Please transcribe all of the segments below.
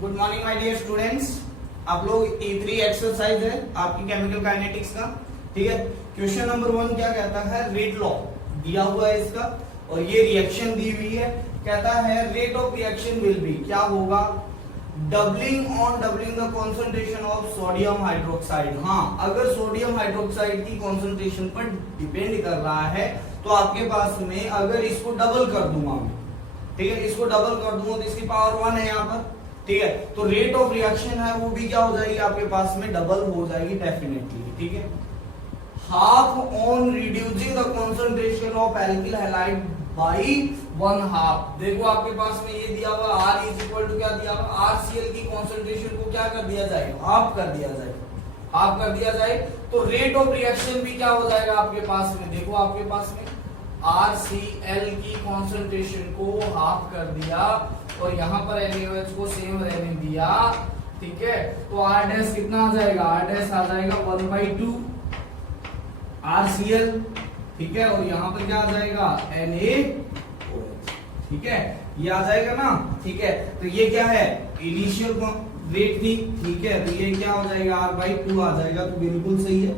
Good morning my dear students. आप लोग E3 exercise है आपकी केमिकल काइनेटिक्स का, ठीक है। क्वेश्चन नंबर 1 क्या कहता है, रेट लॉ दिया हुआ है इसका और ये रिएक्शन दी हुई है। कहता है rate of reaction will be, क्या होगा, doubling the concentration of sodium hydroxide. हाँ, अगर सोडियम हाइड्रोक्साइड की कॉन्सेंट्रेशन पर डिपेंड कर रहा है तो आपके पास में अगर इसको डबल कर दूंगा मैं, ठीक है, इसको डबल कर दूंगा तो इसकी पावर 1 है यहाँ पर, ठीक है। तो रेट ऑफ रिएक्शन है वो भी क्या हो जाएगी आपके पास में, डबल हो जाएगी डेफिनेटली, ठीक है। Half on reducing the concentration of alkyl halide by 1/2। देखो आपके पास में ये दिया हुआ R इज इक्वल टू क्या दिया हुआ, RCl की कॉन्सेंट्रेशन को क्या कर दिया जाए, हाफ कर दिया जाए, हाफ कर दिया जाए तो रेट ऑफ रिएक्शन भी क्या हो जाएगा आपके पास में। देखो आपके पास में RCl की कॉन्सेंट्रेशन को हाफ कर दिया और यहाँ पर NaOH को सेम रहने दिया, ठीक है। तो R डैश कितना आ जाएगा, R डैश आ जाएगा 1/2 RCl, ठीक है। और यहाँ पर क्या आ जाएगा, NaOH, ठीक है, ये आ जाएगा ना, ठीक है। तो ये क्या है, इनिशियल रेट थी, ठीक है, तो ये क्या हो जाएगा, R/2 आ जाएगा, तो बिल्कुल सही है,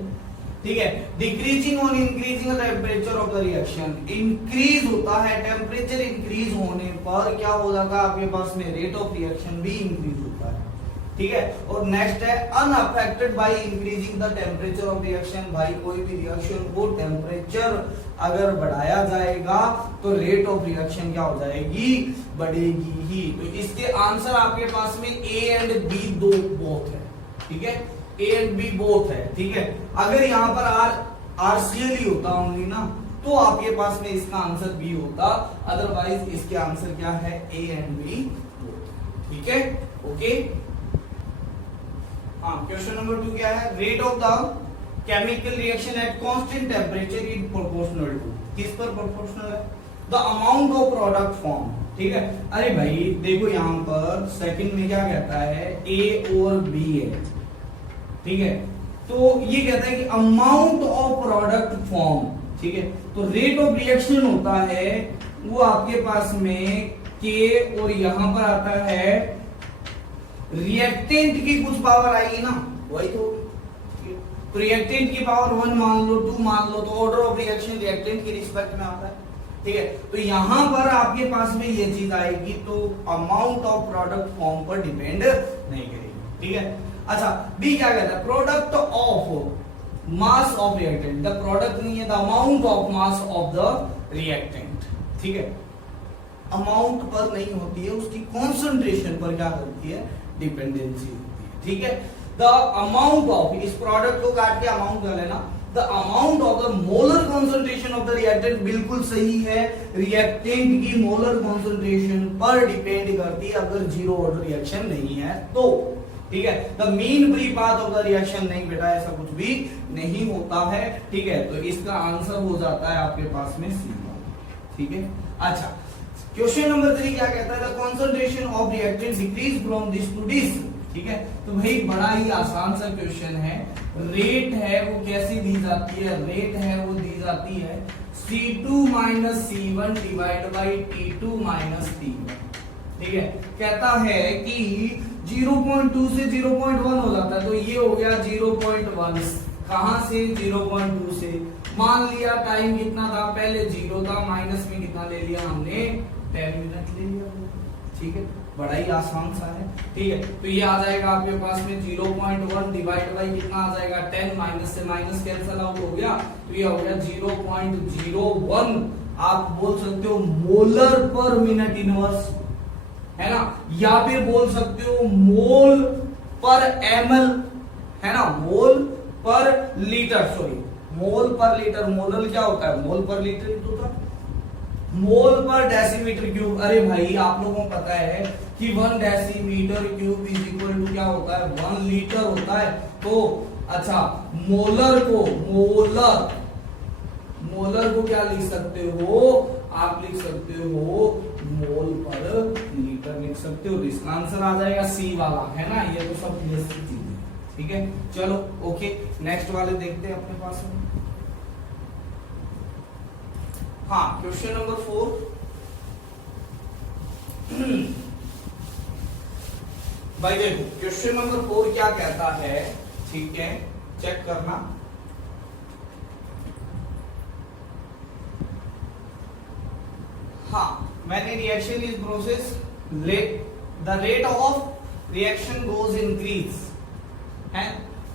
ठीक है। Decreasing on increasing temperature of the reaction, increase होता है टेम्परेचर, इंक्रीज होने पर क्या हो जाता है आपके पास में, रेट ऑफ रिएक्शन भी इंक्रीज होता है, ठीक है। और नेक्स्ट है unaffected by increasing the temperature of reaction. भाई कोई भी रिएक्शन को टेम्परेचर अगर बढ़ाया जाएगा तो रेट ऑफ रिएक्शन क्या हो जाएगी, बढ़ेगी ही। तो इसके आंसर आपके पास में A एंड B दो बोथ है, ठीक है, A एंड B बोथ है, ठीक है। अगर यहाँ पर RCl ही होता ओनली ना तो आपके पास में इसका आंसर B होता, अदरवाइज इसके आंसर क्या है, A एंड B बोथ, ठीक है, ओके। हाँ, क्वेश्चन नंबर 2 क्या है, rate of the chemical reaction at constant temperature is proportional to, किस पर प्रोपोर्शनल है, the amount of product form, ठीक है। अरे भाई देखो यहाँ पर सेकंड में क्या कहता है, A और B है, ठीक है। तो ये कहता है कि अमाउंट ऑफ प्रोडक्ट फॉर्म, ठीक है। तो रेट ऑफ रिएक्शन होता है वो आपके पास में K और यहां पर आता है रिएक्टेंट की कुछ पावर आएगी ना, वही तो रिएक्टेंट की पावर 1 मान लो, 2 मान लो, तो ऑर्डर ऑफ रिएक्शन रिएक्टेंट के रिस्पेक्ट में आता है, ठीक है। तो यहां पर आपके पास में ये चीज आएगी तो अमाउंट ऑफ प्रोडक्ट फॉर्म पर डिपेंड नहीं करेगी, ठीक है। अच्छा, बी क्या कहता है, product of mass of reactant, the product नहीं है, the amount of mass of the reactant, ठीक है। अमाउंट पर नहीं होती है, उसकी कॉन्सेंट्रेशन पर क्या करती है, डिपेंडेंसी होती है, ठीक है। द अमाउंट ऑफ, इस प्रोडक्ट को काट के अमाउंट कर लेना, the amount of the molar concentration of the reactant, बिल्कुल सही है, रिएक्टेंट की मोलर कॉन्सेंट्रेशन पर डिपेंड करती है अगर जीरो ऑर्डर रिएक्शन नहीं है तो, ठीक है। The mean free path of the reaction, नहीं बेटा ऐसा कुछ भी नहीं होता है, ठीक है। तो इसका आंसर हो जाता है आपके पास में C, ठीक है। अच्छा, क्वेश्चन नंबर 3 क्या कहता है, the concentration of reactant decreases from this to this, ठीक है। तो भाई बड़ा ही आसान सा क्वेश्चन है, रेट है वो कैसी दी जाती है, रेट है वो दी जाती है C2 - C1 divide by T2 - T1, ठीक है। कहता है कि 0.2 से 0.1 हो जाता है, तो ये हो गया 0.1, कहां से, 0.2 से, मान लिया टाइम कितना था, पहले 0 था, माइनस में कितना ले लिया हमने, 10 मिनट ले लिया, ठीक है। बड़ा ही आसान सा है, ठीक है। तो ये आ जाएगा आपके पास में 0.1 डिवाइड बाई कितना आ जाएगा, 10, माइनस से माइनस कैंसल आउट हो गया, तो ये हो गया 0.01, आप बोल सकते हो मोलर पर मिनट इनवर्स, है ना, या फिर बोल सकते हो मोल पर ml, है ना, मोल पर लीटर, सॉरी मोल पर लीटर, मोलर क्या होता है, मोल पर लीटर होता है, मोल पर डेसीमीटर क्यूब। अरे भाई आप लोगों को पता है कि 1 decimeter cube is equal to क्या होता है, 1 लीटर होता है। तो अच्छा, मोलर को क्या लिख सकते हो, आप लिख सकते हो मोल पर लीटर लिख सकते हो, इसका आंसर आ जाएगा C वाला, है ना। ये तो सब बेसिक चीज है, ठीक है। चलो ओके, नेक्स्ट वाले देखते हैं अपने पास में। हाँ, क्वेश्चन नंबर 4 भाई देखो क्वेश्चन नंबर 4 क्या कहता है, ठीक है, चेक करना। हाँ, मैंने reaction is process, the rate of reaction goes increase है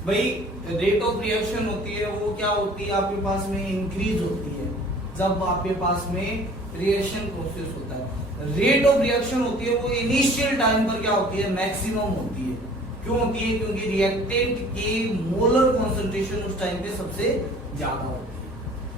भाई। रेट ऑफ रिएक्शन होती है वो क्या होती है आपके पास में, इंक्रीज होती है जब आपके पास में रिएक्शन प्रोसेस होता है। रेट ऑफ रिएक्शन होती है वो इनिशियल टाइम पर क्या होती है, मैक्सिमम होती है। क्यों होती है, क्योंकि रिएक्टेंट की मोलर कंसंट्रेशन उस टाइम पे सबसे ज्यादा होती है।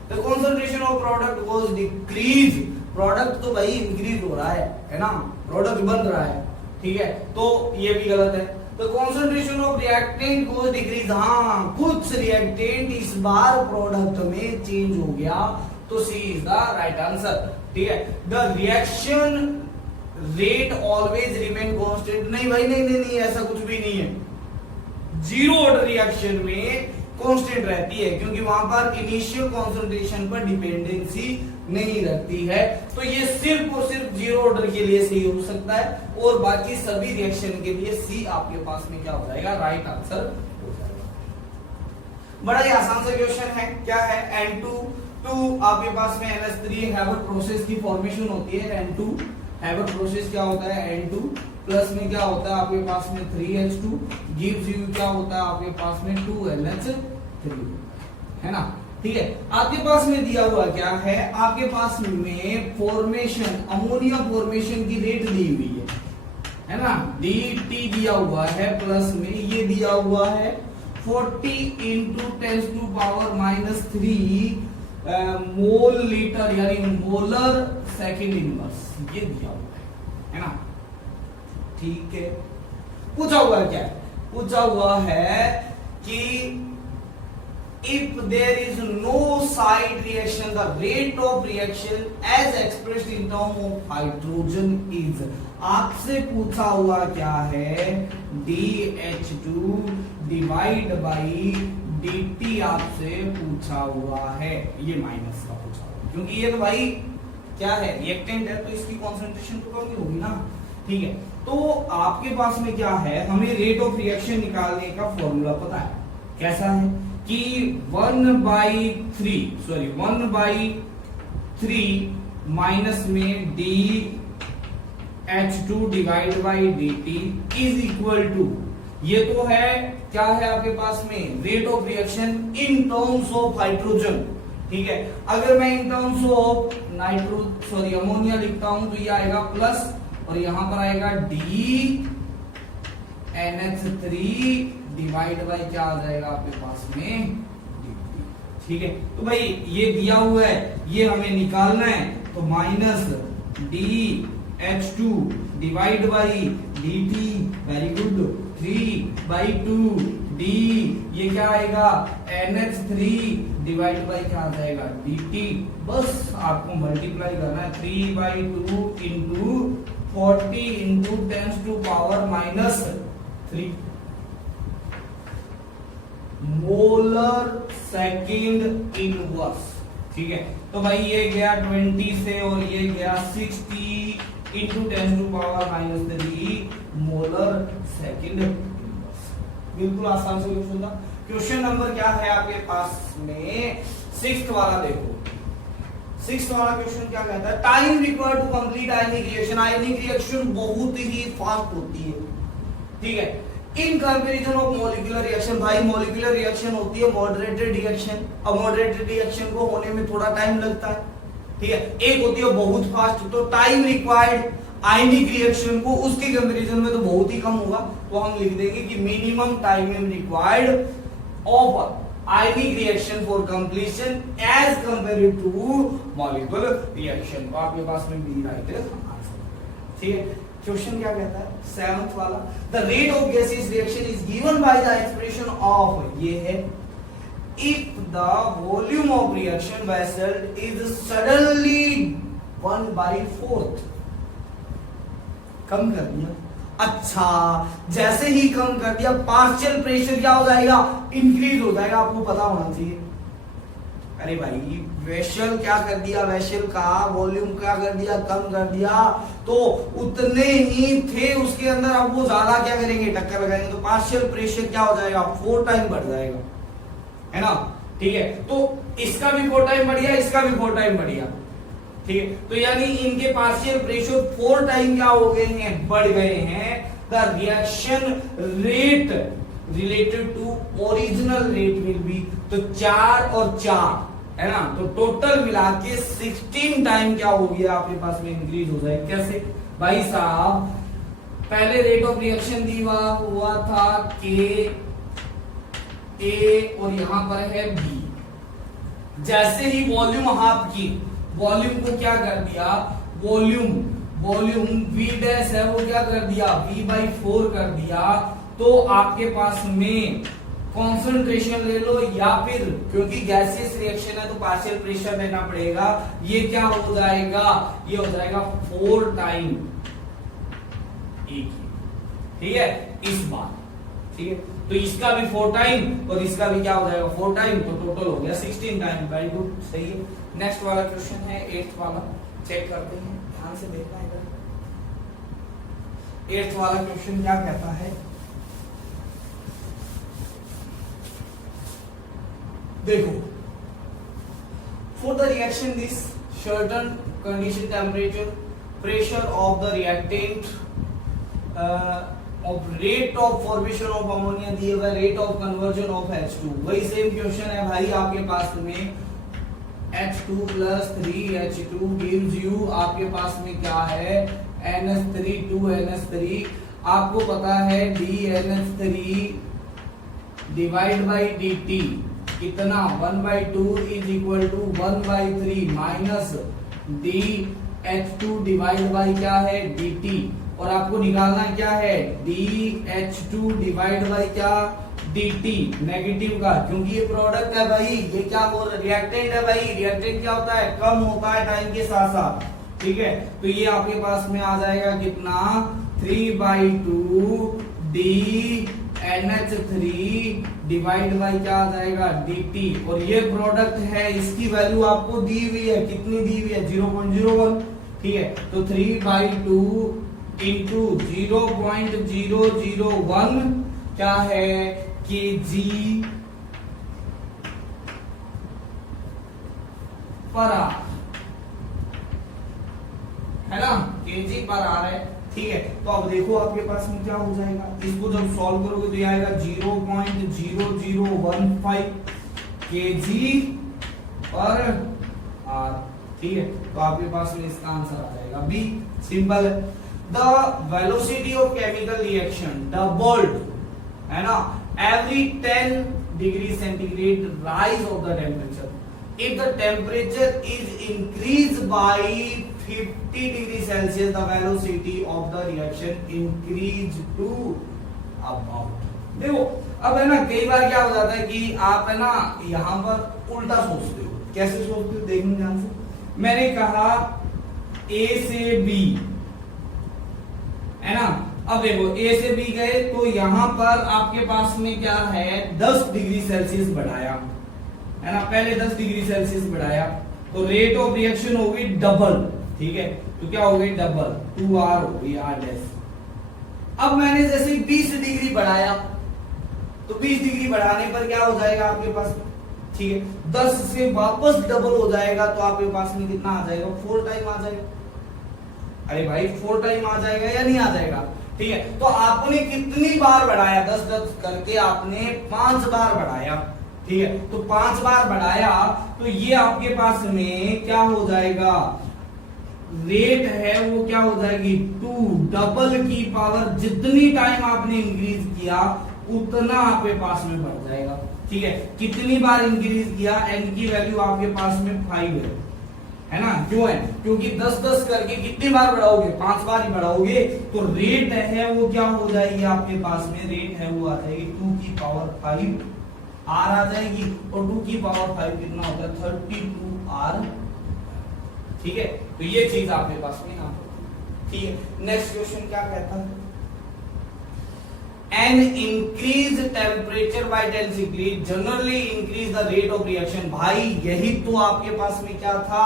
The concentration of product was decrease, product तो भाई इंक्रीज हो रहा है ना, प्रोडक्ट बन रहा है, ठीक है, तो ये भी गलत है। तो कंसंट्रेशन ऑफ रिएक्टेंट को डिक्रीज, हाँ कुछ रिएक्टेंट इस बार प्रोडक्ट में चेंज हो गया, तो C is the right answer, ठीक है। The reaction rate always remain constant, नहीं भाई नहीं, ऐसा कुछ भी नहीं है। जीरो ऑर्डर रिएक्शन में कांस्टेंट रहती है, क्योंकि वहां पर इनिशियल कंसंट्रेशन पर डिपेंडेंसी नहीं रहती है। तो ये सिर्फ और सिर्फ जीरो ऑर्डर के लिए सही हो सकता है, और बाकी सभी रिएक्शन के लिए सी आपके पास में क्या हो जाएगा, राइट आंसर हो जाएगा। बड़ा ही आसान सा क्वेश्चन है, क्या है, N2 आपके पास में NH3 हैवर्ट प्रोसेस की फॉर्मेशन होती है। N2 हैवर्ट प्रोसेस क्या होता है, N2 प्लस में क्या होता है आपके पास में 3H2 गिव्स यू क्या होता है आपके पास में 2NH3, है ना, ठीक है। आपके पास में दिया हुआ क्या है, आपके पास में फॉर्मेशन, अमोनिया फॉर्मेशन की रेट दी हुई है ना, dt दिया हुआ है, प्लस में ये दिया हुआ है 40 इंटू 10⁻³ मोल लीटर, यानी मोलर सेकेंड इनवर्स, ये दिया हुआ है ना, ठीक है। पूछा हुआ क्या है, पूछा हुआ है कि if there is no side reaction, the rate of reaction as expressed in term of hydrogen is, आपसे पूछा हुआ क्या है, DH2 डिवाइड बाई dt आपसे पूछा हुआ है, ये माइनस का पूछा हुआ, क्योंकि ये तो भाई क्या है, रिएक्टेंट है, तो इसकी कॉन्सेंट्रेशन तो कम ही होगी ना, ठीक है। तो आपके पास में क्या है, हमें रेट ऑफ रिएक्शन निकालने का फॉर्मूला पता है, कैसा है कि 1/3 माइनस में DH2 divide by dt is equal to, ये तो है क्या है आपके पास में, rate of reaction in terms of hydrogen, ठीक है। अगर मैं इन टर्म्स ऑफ अमोनिया लिखता हूं तो ये आएगा प्लस, और यहां पर आएगा NH3 डिवाइड बाई क्या आ जाएगा आपके पास में dt, ठीक है। तो भाई ये दिया हुआ है, ये हमें निकालना है, तो minus DH2 divide by dt, very good, 3/2 d, ये क्या आएगा NH3 डिवाइड बाई क्या आ जाएगा dt, बस आपको मल्टीप्लाई करना है, 3/2 into 40 into 10⁻³ molar second inverse, ठीक है। तो भाई ये गया 20 से, और ये गया 60 इंटू 10⁻³ मोलर सेकेंड इनवर्स। बिल्कुल आसान से क्वेश्चन था। क्वेश्चन नंबर क्या है आपके पास में, 6th वाला देखो। 6th वाला क्वेश्चन क्या कहता है, time required to complete ionic reaction. Ionic reaction बहुत ही फास्ट होती है, ठीक है, in comparison of molecular reaction. भाई मॉलिक्यूलर रिएक्शन होती है मॉडरेटेड रिएक्शन, अब मॉडरेटेड रिएक्शन को होने में थोड़ा टाइम लगता है, ठीक है। एक होती है बहुत फास्ट, तो टाइम रिक्वायर्ड आयनिक रिएक्शन को उसके कंपैरिजन में तो बहुत ही कम होगा, तो हम लिख देंगे कि minimum time required of ionic reaction for completion as compared to molecular reaction. तो आपके पास में बी राइट आंसर, ठीक है। क्वेश्चन क्या कहता है 7th वाला, the rate of gaseous reaction is given by the expression of, ये है, if the volume of reaction vessel is suddenly 1/4, कम कर दिया, अच्छा, जैसे ही कम कर दिया पार्शियल प्रेशर क्या हो जाएगा, इंक्रीज हो जाएगा, आपको पता होना चाहिए, अरे भाई वेसल क्या कर दिया, वेसल का वॉल्यूम क्या कर दिया, कम कर दिया, तो उतने ही थे उसके अंदर, अब वो ज्यादा क्या करेंगे, टक्कर लगाएंगे, तो पार्शियल प्रेशर क्या हो जाएगा, 4 टाइम बढ़ जाएगा, है ना। ठीक है, तो इसका भी 4 टाइम बढ़ गया, इसका भी 4 टाइम बढ़ गया। ठीक है, तो यानी इनके पार्शियल प्रेशर 4 टाइम क्या हो गए हैं, बढ़ गए हैं। The reaction rate related to original rate will be, तो 4 और 4 है ना, तो टोटल मिला के 16 टाइम क्या हो गया आपके पास में इंक्रीज हो जाए। कैसे भाई साहब, पहले रेट ऑफ रिएक्शन दीवा हुआ था के ए और यहां पर है बी, जैसे ही वॉल्यूम हाफ की, वॉल्यूम को क्या कर दिया, वॉल्यूम वी डैश है वो क्या कर दिया, V/4 कर दिया, तो आपके पास में कॉन्सेंट्रेशन ले लो, या फिर क्योंकि गैसियस रिएक्शन है तो पार्शियल प्रेशर लेना पड़ेगा, ये क्या हो जाएगा, ये हो जाएगा 4 टाइम एक, ठीक है इस बार। ठीक है, तो इसका भी 4 टाइम और इसका भी क्या हो जाएगा 4 टाइम, तो टोटल हो गया 16 टाइम। वेरी गुड, सही है। नेक्स्ट वाला क्वेश्चन है 8th वाला, चेक करते हैं, ध्यान से देखना है इधर। 8th वाला क्वेश्चन क्या कहता है, देखो, for the reaction this certain condition temperature pressure of the reactant of rate of formation of ammonia दिए हुए rate of conversion of H2, वही सेम क्वेश्चन है भाई आपके पास में, H2 plus 3H2 gives you आपके पास में क्या है NH3 2NH3, आपको पता है DNH3 डिवाइड बाई dt कितना 1/2 is equal to 1/3 minus DH2 divide by क्या है dt, और आपको निकालना क्या है DH2 डिवाइड बाई क्या dt नेगेटिव का, क्योंकि ये प्रोडक्ट है भाई, ये क्या बोल रहा है रिएक्टेंट है भाई, रिएक्टेंट क्या होता है कम होता है टाइम के साथ साथ। ठीक है, तो ये आपके पास में आ जाएगा कितना 3/2 DNH3 डिवाइड बाई क्या आ जाएगा dt, और ये प्रोडक्ट है, इसकी वैल्यू आपको दी हुई है, कितनी दी हुई है 0.01। ठीक है, तो 3/2 इंटू 0.001 क्या है kg पर आर, है ना, kg पर आर है। ठीक है, तो अब देखो आपके पास में क्या हो जाएगा, इसको जब सॉल्व करोगे तो ये आएगा 0.0015 kg पर आर। ठीक है, तो आपके पास में इसका आंसर आ जाएगा बी, सिंपल है। The velocity of chemical reaction doubled, है ना, every 10 degree centigrade rise of the temperature. If the temperature is increased by 50 degree Celsius, the velocity of the reaction increase to about. देखो अब है ना, कई बार क्या हो जाता है कि आप है ना यहाँ पर उल्टा सोचते हो, कैसे सोचते हो देखने ध्यान से। मैंने कहा A से B, है ना, अब देखो A से B गए तो यहां पर आपके पास में क्या है 10 डिग्री सेल्सियस बढ़ाया, है ना, पहले 10 डिग्री सेल्सियस बढ़ाया तो रेट ऑफ रिएक्शन हो गई डबल। ठीक है, तो क्या हो गई डबल 2R हो गई R डैश। अब मैंने जैसे 20 डिग्री बढ़ाया तो 20 डिग्री बढ़ाने पर क्या हो जाएगा आपके पास, ठीक है, 10 से वापस डबल हो जाएगा तो आपके पास में कितना आ जाएगा 4 टाइम आ जाएगा। अरे भाई 4 टाइम आ जाएगा या नहीं आ जाएगा। ठीक है, तो आपने कितनी बार बढ़ाया, 10 करके आपने 5 बार बढ़ाया। ठीक है, तो 5 बार बढ़ाया तो ये आपके पास में क्या हो जाएगा, रेट है वो क्या हो जाएगी 2, डबल की पावर, जितनी टाइम आपने इंक्रीज किया उतना आपके पास में बढ़ जाएगा। ठीक है, कितनी बार इंक्रीज किया, एन की वैल्यू आपके पास में 5 है ना, क्यों है, क्योंकि 10 करके कितनी बार बढ़ाओगे, 5 बार ही बढ़ाओगे, तो रेट है वो क्या हो जाएगी आपके पास में, रेट है वो आ जाएगी 2 की पावर 5 आर आ जाएगी, और 2 की पावर 5 कितना होता है 32 आर। ठीक है, तो ये चीज आपके पास में यहाँ पर। ठीक है, नेक्स्ट क्वेश्चन क्या कहता है, an increase temperature by 10 degree generally increase the rate of reaction. भाई यही तो आपके पास में क्या था,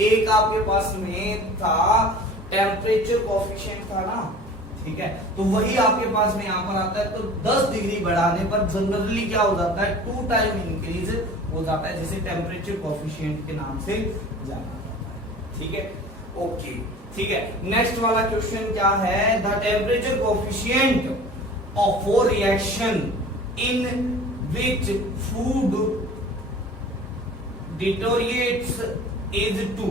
एक आपके पास में था टेम्परेचर कोएफिशिएंट था ना, ठीक है, तो वही आपके पास में यहाँ पर आता है। तो 10 डिग्री बढ़ाने पर जनरली क्या हो जाता है, 2 टाइम इंक्रीज हो जाता है, जिसे टेम्परेचर कोएफिशिएंट के नाम से जाना जाता है, ठीक है, ओके, ठीक है। नेक्स्ट वाला क्वेश्चन क्या है, the temperature coefficient of four reaction in which food डिटोरिएट्स is 2,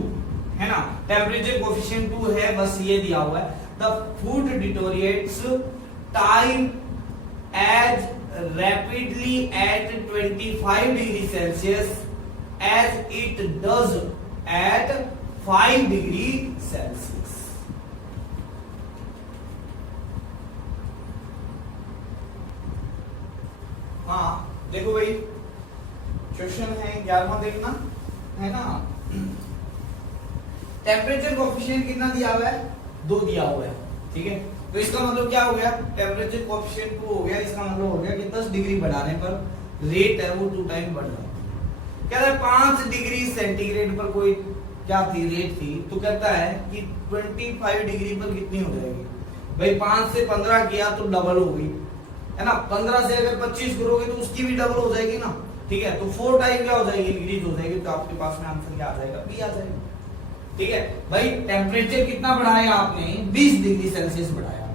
है ना, टेम्परेचर कोएफिशिएंट 2 है, बस ये दिया हुआ है। The food deteriorates time as rapidly at 25 degrees Celsius as it does at 5 degrees Celsius. हाँ देखो भाई, क्वेश्चन है 11वां देखना है ना। टेम्परेचर कोएफिशिएंट कितना दिया हुआ है, 2 दिया हुआ है, ठीक है, तो इसका मतलब क्या हो गया, टेम्परेचर कोएफिशिएंट 2 हो गया, इसका मतलब हो गया कि 10 डिग्री बढ़ाने पर रेट है वो 2 टाइम बढ़ जाता है। कहता है 5 डिग्री सेंटीग्रेड पर कोई क्या थी, रेट थी, तो कहता है कि 25 डिग्री पर कितनी हो जाएगी। भाई 5 से 15 किया तो डबल हो गई, है ना, 15 से अगर 25 करोगे तो उसकी भी डबल हो जाएगी ना, ठीक है, तो 4 टाइम क्या हो जाएगी, इंक्रीज हो जाएगी, तो आपके पास में आंसर क्या आ जाएगा, बी आ जाएगा, ठीक है। भाई टेम्परेचर कितना बढ़ाया आपने, 20 डिग्री सेल्सियस बढ़ाया,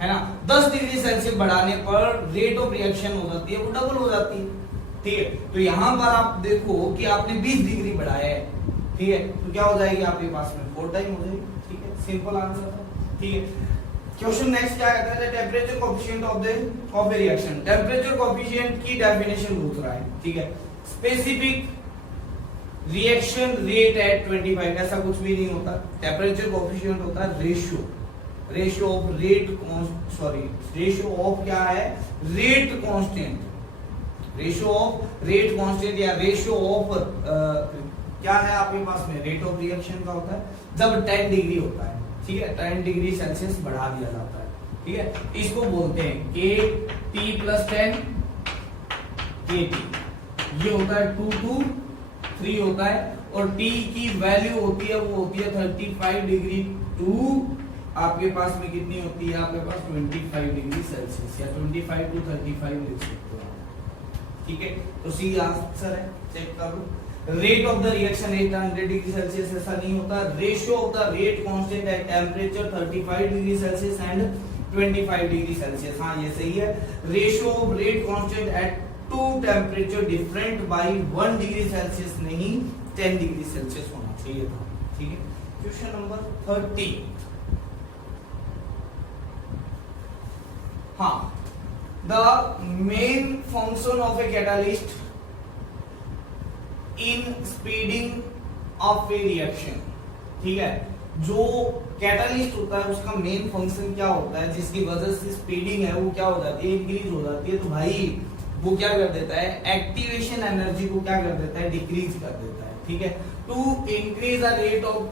है ना, 10 डिग्री सेल्सियस बढ़ाने पर रेट ऑफ रिएक्शन हो जाती है वो डबल हो जाती है, ठीक है, तो यहां पर आप देखो कि आपने 20 डिग्री बढ़ाया है, ठीक है, तो क्या हो जाएगी आपके पास में 4 टाइम हो जाएगी, ठीक है, सिंपल आंसर था, ठीक है। क्वेश्चन नेक्स्ट क्या कहता है, temperature coefficient of the reaction, temperature coefficient की डेफिनेशन पूछ रहा है, ठीक है, स्पेसिफिक रिएक्शन रेट एट 25, ऐसा कुछ भी नहीं होता, टेम्परेचर कोएफिशिएंट होता है ratio of rate, sorry ratio of क्या है, rate constant, ratio of rate constant या रेशियो ऑफ क्या है आपके पास में, रेट ऑफ रिएक्शन का होता है जब 10 डिग्री होता है, ठीक है, 10 डिग्री सेल्सियस बढ़ा दिया जाता है, ठीक है, इसको बोलते हैं के टी प्लस 10 के टी, ये होता है 2 to 3 होता है, और T की वैल्यू होती है वो होती है 35 डिग्री टू आपके पास में कितनी होती है, आपके पास 25 डिग्री सेल्सियस या 25 to 35 लिख सकते हो, ठीक है, तो सी आंसर है, चेक करो। Rate of the reaction 800 degree Celsius ऐसा नहीं होता, ratio of the rate constant at temperature 35 degree Celsius and 25 degree Celsius, हाँ ये सही है। Ratio of rate constant at two temperature different by 1 degree Celsius नहीं 10 डिग्री सेल्सियस होना चाहिए था, ठीक है। क्वेश्चन नंबर 30, हाँ, the main function of a catalyst in speeding of a reaction, ठीक है, जो कैटलिस्ट होता है उसका मेन फंक्शन क्या होता है, जिसकी वजह से स्पीडिंग है वो क्या हो जाती है, इंक्रीज हो जाती है, तो भाई वो क्या कर देता है, एक्टिवेशन एनर्जी को क्या कर देता है, डिक्रीज कर देता है, ठीक है, to increase the rate of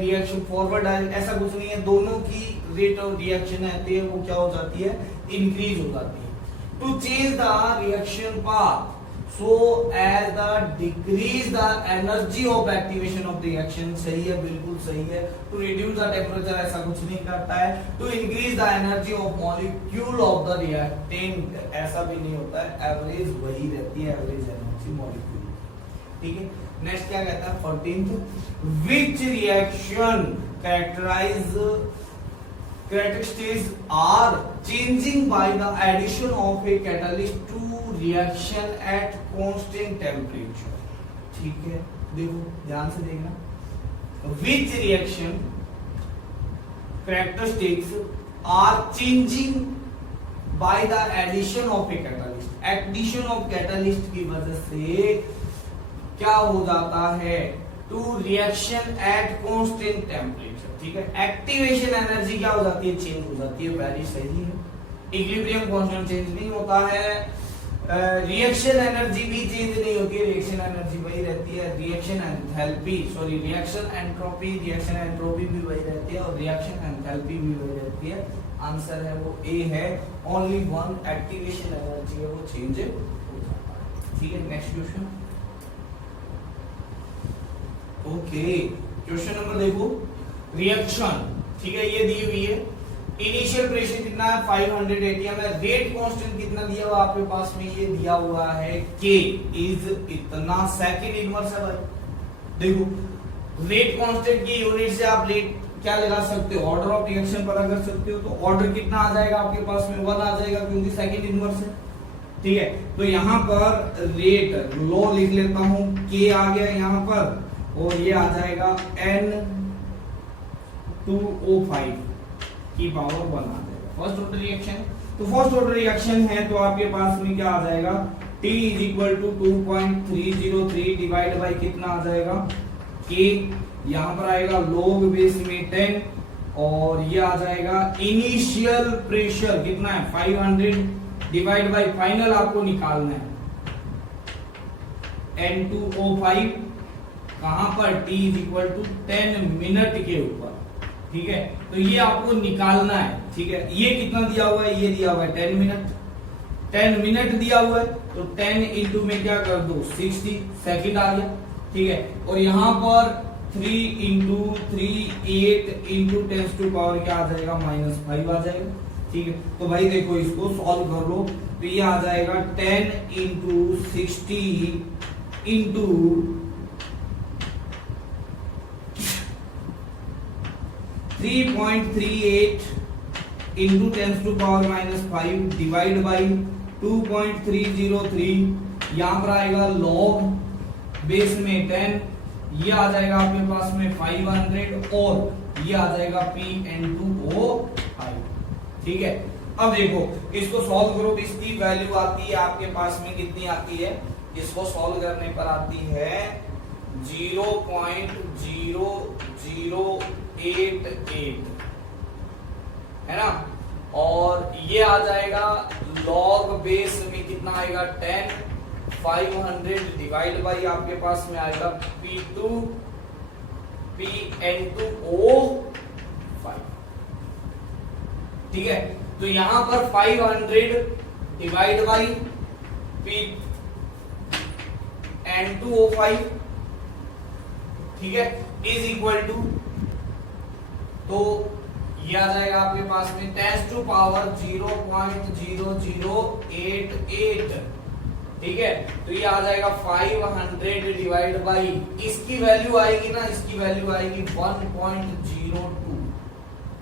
reaction forward, ऐसा कुछ नहीं है, दोनों की रेट ऑफ रिएक्शन है वो क्या हो जाती है, इंक्रीज हो जाती है। To change the reaction path so as the decrease the energy of activation of the reaction, सही है, बिल्कुल सही है। to reduce the temperature ऐसा कुछ नहीं करता है, to increase the energy of molecule of the reactant ऐसा भी नहीं होता है, एवरेज वही रहती है, एवरेज एनर्जी मॉलिक्यूल, ठीक है। नेक्स्ट क्या कहता है 14th, which reaction characteristics are changing by the addition of a catalyst to reaction at constant temperature, ठीक है, देखो ध्यान से देखना, which reaction characteristics are changing by the addition of a catalyst, addition of catalyst की वजह से क्या हो जाता है, to reaction at constant temperature, ठीक है, एक्टिवेशन एनर्जी क्या हो जाती है, चेंज हो जाती है, वैरी सही है। इक्विलिब्रियम कांस्टेंट चेंज नहीं होता है, रिएक्शन एनर्जी भी चेंज नहीं होती है, रिएक्शन एनर्जी वही रहती है, reaction enthalpy sorry reaction entropy, reaction entropy भी वही रहती है और रिएक्शन एंथैल्पी भी वही रहती है। आंसर है वो ए है, ओनली वन एक्टिवेशन एनर्जी है वो चेंज हो जाता है। ठीक है, next question. Okay, question number देखो, रिएक्शन, ठीक है, ये दी हुई है, इनिशियल प्रेशर कितना है 500 atm है, रेट कांस्टेंट कितना दिया हुआ आपके पास में, ये दिया हुआ है K इज इतना, सेकंड इनवर्स है भाई। देखो रेट कांस्टेंट की यूनिट से आप रेट क्या लगा सकते हो, ऑर्डर ऑफ रिएक्शन पता कर सकते हो, तो ऑर्डर कितना आ जाएगा आपके पास में 1 आ जाएगा क्योंकि सेकंड इनवर्स है। ठीक है, तो यहां पर रेट लो लिख लेता हूं, K आ गया यहां पर और ये आ जाएगा N2O5 की पावर 1 आ जाएगा। फर्स्ट ऑर्डर रिएक्शन, तो फर्स्ट ऑर्डर रिएक्शन है तो आपके पास में क्या आ जाएगा, T is equal to 2.303 divide by कितना आ जाएगा K, यहां पर आएगा log बेस में 10 और ये आ जाएगा इनिशियल प्रेशर कितना है 500 डिवाइड बाई फाइनल आपको निकालना है N2O5 कहां पर, T is equal to 10 minute के ऊपर। ठीक है, तो ये आपको निकालना है। ठीक है, ये कितना दिया हुआ है, ये दिया हुआ है 10 मिनट, 10 मिनट दिया हुआ है तो 10 इंटू में क्या कर दो 60 सेकंड आ गया। ठीक है, और यहां पर 3 इंटू 3 8 इंटू 10 टू पावर क्या आ जाएगा -5 आ जाएगा। ठीक है, तो भाई देखो इसको सॉल्व कर लो तो ये आ जाएगा 10 into 60 into 3.38 into 10 to power -5 divide by 2.303, यहां पर आएगा log बेस में 10, ये आ जाएगा आपके पास में 500 और ये आ जाएगा Pn2O5। ठीक है, अब देखो इसको सॉल्व करो, इसकी वैल्यू आती है आपके पास में कितनी आती है, इसको सॉल्व करने पर आती है 0.00088 है ना, और ये आ जाएगा log बेस में कितना आएगा 10, 500 डिवाइड बाई आपके पास में आएगा Pn2O5। ठीक है, तो यहां पर 500 डिवाइड बाई Pn2O5, ठीक है, इज इक्वल टू, तो ये आ जाएगा आपके पास में 10 टू पावर 0.0088। ठीक है, तो ये आ जाएगा 500 डिवाइड बाई, इसकी वैल्यू आएगी ना, इसकी वैल्यू आएगी 1.02।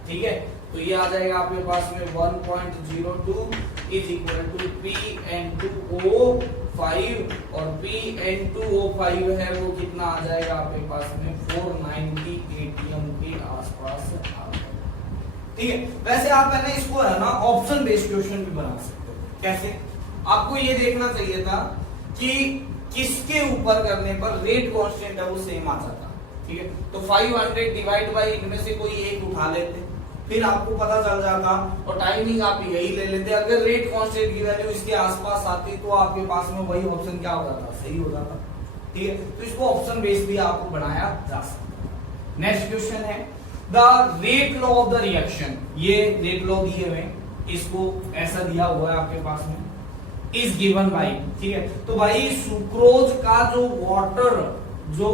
ठीक है, तो ये आ जाएगा आपके पास में 1.02 इज इक्वल टू Pn2O5 और Pn2O5 है वो कितना आ जाएगा आपके पास में 490 atm के आसपास आ जाएगा। ठीक है, वैसे आप है ना इसको है ना ऑप्शन बेस्ड क्वेश्चन भी बना सकते हो। कैसे, आपको ये देखना चाहिए था कि किसके ऊपर करने पर रेट कांस्टेंट है वो सेम आ जाता। ठीक है, तो 500 डिवाइड बाई इनमें से कोई एक उठा लेते, फिर आपको पता चल जाता और टाइमिंग आप यही ले लेते। अगर रेट कांस्टेंट की वैल्यू इसके आसपास आती तो आपके पास में वही ऑप्शन क्या हो जाता, सही हो जाता। ठीक है, तो इसको ऑप्शन बेस्ड भी आपको बनाया जा सकता है। नेक्स्ट क्वेश्चन है the rate law of the reaction, ये रेट लॉ दिए हुए, इसको ऐसा दिया हुआ है आपके पास में, इज गिवन बाई। ठीक है, तो भाई सुक्रोज का जो वाटर जो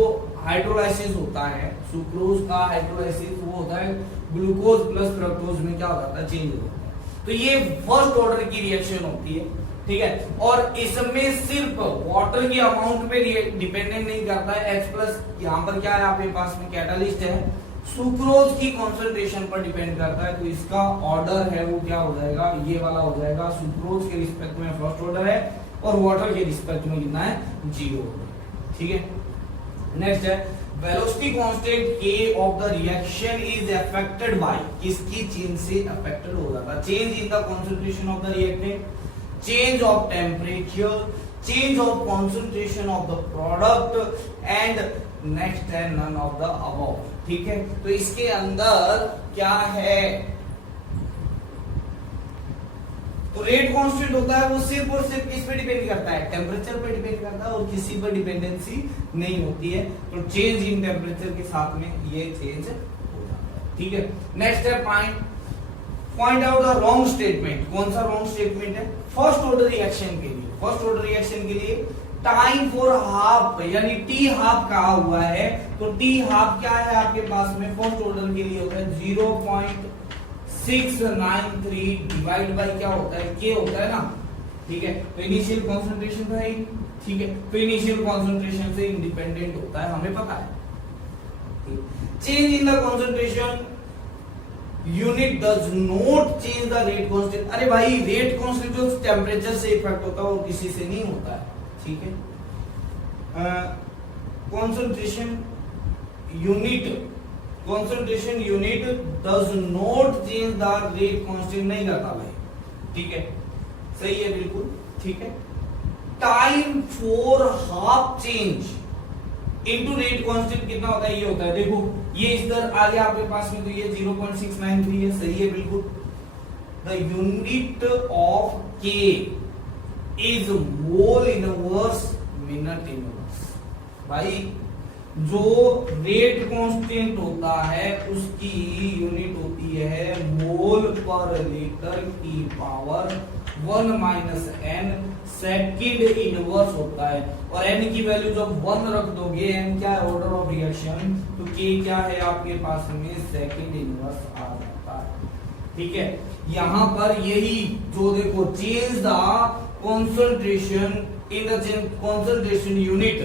हाइड्रोलाइसिस होता है, सुक्रोज का हाइड्रोलाइसिस वो होता है ग्लूकोज प्लस फ्रक्टोज में क्या हो जाता है, चेंज हो जाता है। तो ये फर्स्ट ऑर्डर की रिएक्शन होती है। ठीक है, और इसमें सिर्फ वाटर की अमाउंट पे डिपेंडेंट नहीं करता है, H प्लस यहाँ पर क्या है आपके पास में कैटालिस्ट है, सुक्रोज की कॉन्सेंट्रेशन पर डिपेंड करता है। तो इसका ऑर्डर है वो क्या हो जाएगा, ये वाला हो जाएगा, सुक्रोज के रिस्पेक्ट में फर्स्ट ऑर्डर है और वाटर के रिस्पेक्ट में कितना है 0। ठीक है, नेक्स्ट है velocity constant K of the reaction is affected by, किसकी चेंज से अफेक्टेड हो जाता है, change in the concentration of the reactant, change of temperature, change of concentration of the product and next है नन ऑफ द अबव। ठीक है, तो इसके अंदर क्या है, तो रेट कांस्टेंट होता है वो सिर्फ और सिर्फ किस पे डिपेंड करता है, टेम्परेचर पे डिपेंड करता है, और किसी पर डिपेंडेंसी नहीं होती है। तो चेंज इन टेम्परेचर के साथ में ये चेंज हो जाता है, ठीक है। नेक्स्ट है point out the wrong statement. कौन सा रॉन्ग स्टेटमेंट है? फर्स्ट ऑर्डर रिएक्शन के लिए, फर्स्ट ऑर्डर रिएक्शन के लिए टाइम फॉर हाफ यानी टी हाफ कहा हुआ है, तो टी हाफ क्या है आपके पास में फर्स्ट ऑर्डर के लिए होता है 0.693 डिवाइड बाय क्या होता है, के होता है ना, ठीक है। तो इनिशियल कॉन्सेंट्रेशन तो है ही, ठीक है, तो इनिशियल कॉन्सेंट्रेशन से इंडिपेंडेंट होता है, हमें पता है। Change in the concentration unit does not change the rate constant. अरे भाई रेट कांस्टेंट जो टेम्परेचर से इफेक्ट होता है वो किसी से नहीं होता है, ठीक है। Concentration unit does not change the rate constant, नहीं करता भाई, ठीक है, सही है बिल्कुल, ठीक है। Time for half change into rate constant कितना होता है, ये होता है, देखो ये इधर आ गया आपके पास में, तो ये 0.693 है, सही है बिल्कुल। The unit of K is mole inverse minute inverse. भाई जो रेट कांस्टेंट होता है उसकी यूनिट होती है मोल पर लीटर की power 1 minus n, second inverse होता है। और n की वैल्यू जब 1 रख दोगे, n क्या है ऑर्डर ऑफ रिएक्शन, तो k क्या है आपके पास में सेकंड इनवर्स आ जाता है, ठीक है। यहां पर यही जो देखो change the concentration in the concentration unit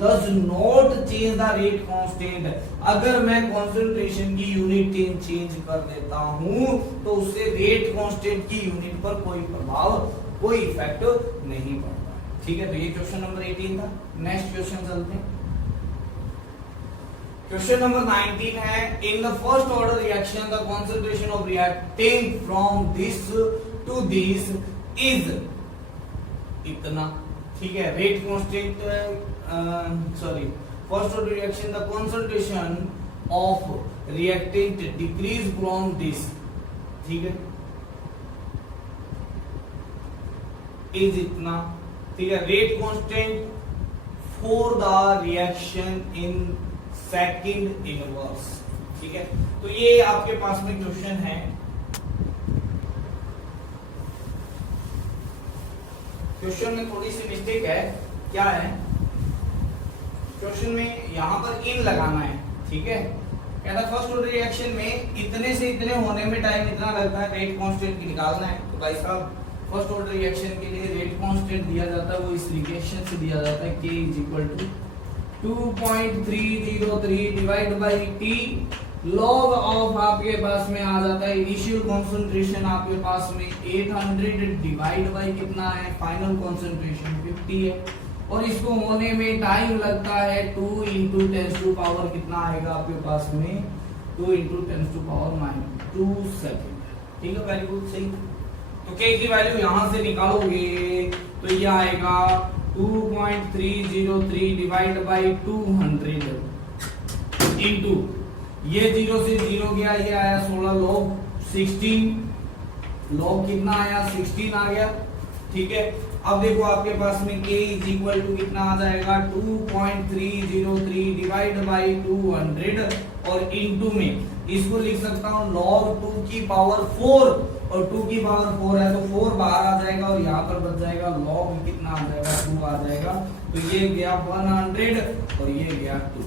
does not change the rate constant। अगर मैं concentration की यूनिट चेंज कर देता हूं तो उससे रेट कांस्टेंट की यूनिट पर कोई प्रभाव, कोई इफेक्ट नहीं पड़ता, ठीक है। तो ये क्वेश्चन नंबर 18 था। नेक्स्ट क्वेश्चन चलते हैं, क्वेश्चन नंबर 19 है in the first order reaction the concentration of reactant from this to this is इतना, ठीक है। Rate constant first order reaction the concentration of reactant decreases from this, ठीक है, is इतना, ठीक है। Rate constant for the reaction in second inverse, ठीक है। तो ये आपके पास में क्वेश्चन है। क्वेश्चन में थोड़ी सी मिस्टेक है, क्या है क्वेश्चन में यहाँ पर इन लगाना है, ठीक है। कहता है फर्स्ट ऑर्डर रिएक्शन में इतने से इतने होने में टाइम इतना लगता है, रेट कांस्टेंट की निकालना है। तो भाई साहब फर्स्ट ऑर्डर रिएक्शन के लिए रेट कांस्टेंट दिया जाता है, वो इस रिएक्शन से दिया जाता है, k is equal to 2.303 divide by T log of आपके पास में आ जाता है इनिशियल कॉन्सेंट्रेशन आपके पास में 800 डिवाइड बाई कितना है फाइनल कॉन्सेंट्रेशन 50 है, और इसको होने में टाइम लगता है 2 इंटू 10 टू पावर कितना आएगा आपके पास में 2 इंटू 10 टू पावर -2 सेकेंड, ठीक है। वेरी गुड, सही। तो k की वैल्यू यहां से निकालोगे तो ये आएगा 2.303 डिवाइड बाई 200 इंटू ये 0 से 0 गया, ये आया 16 लॉग 16, लॉग कितना आया 16 आ गया, ठीक है। अब देखो आपके पास में k इज इक्वल टू कितना आ जाएगा 2.303 डिवाइड बाई 200 और इनटू में इसको लिख सकता हूं log 2 की पावर 4, और 2 की पावर 4 है तो 4 बाहर आ जाएगा और यहाँ पर बच जाएगा log कितना आ जाएगा 2 आ जाएगा, तो ये गया 100 और ये गया 2,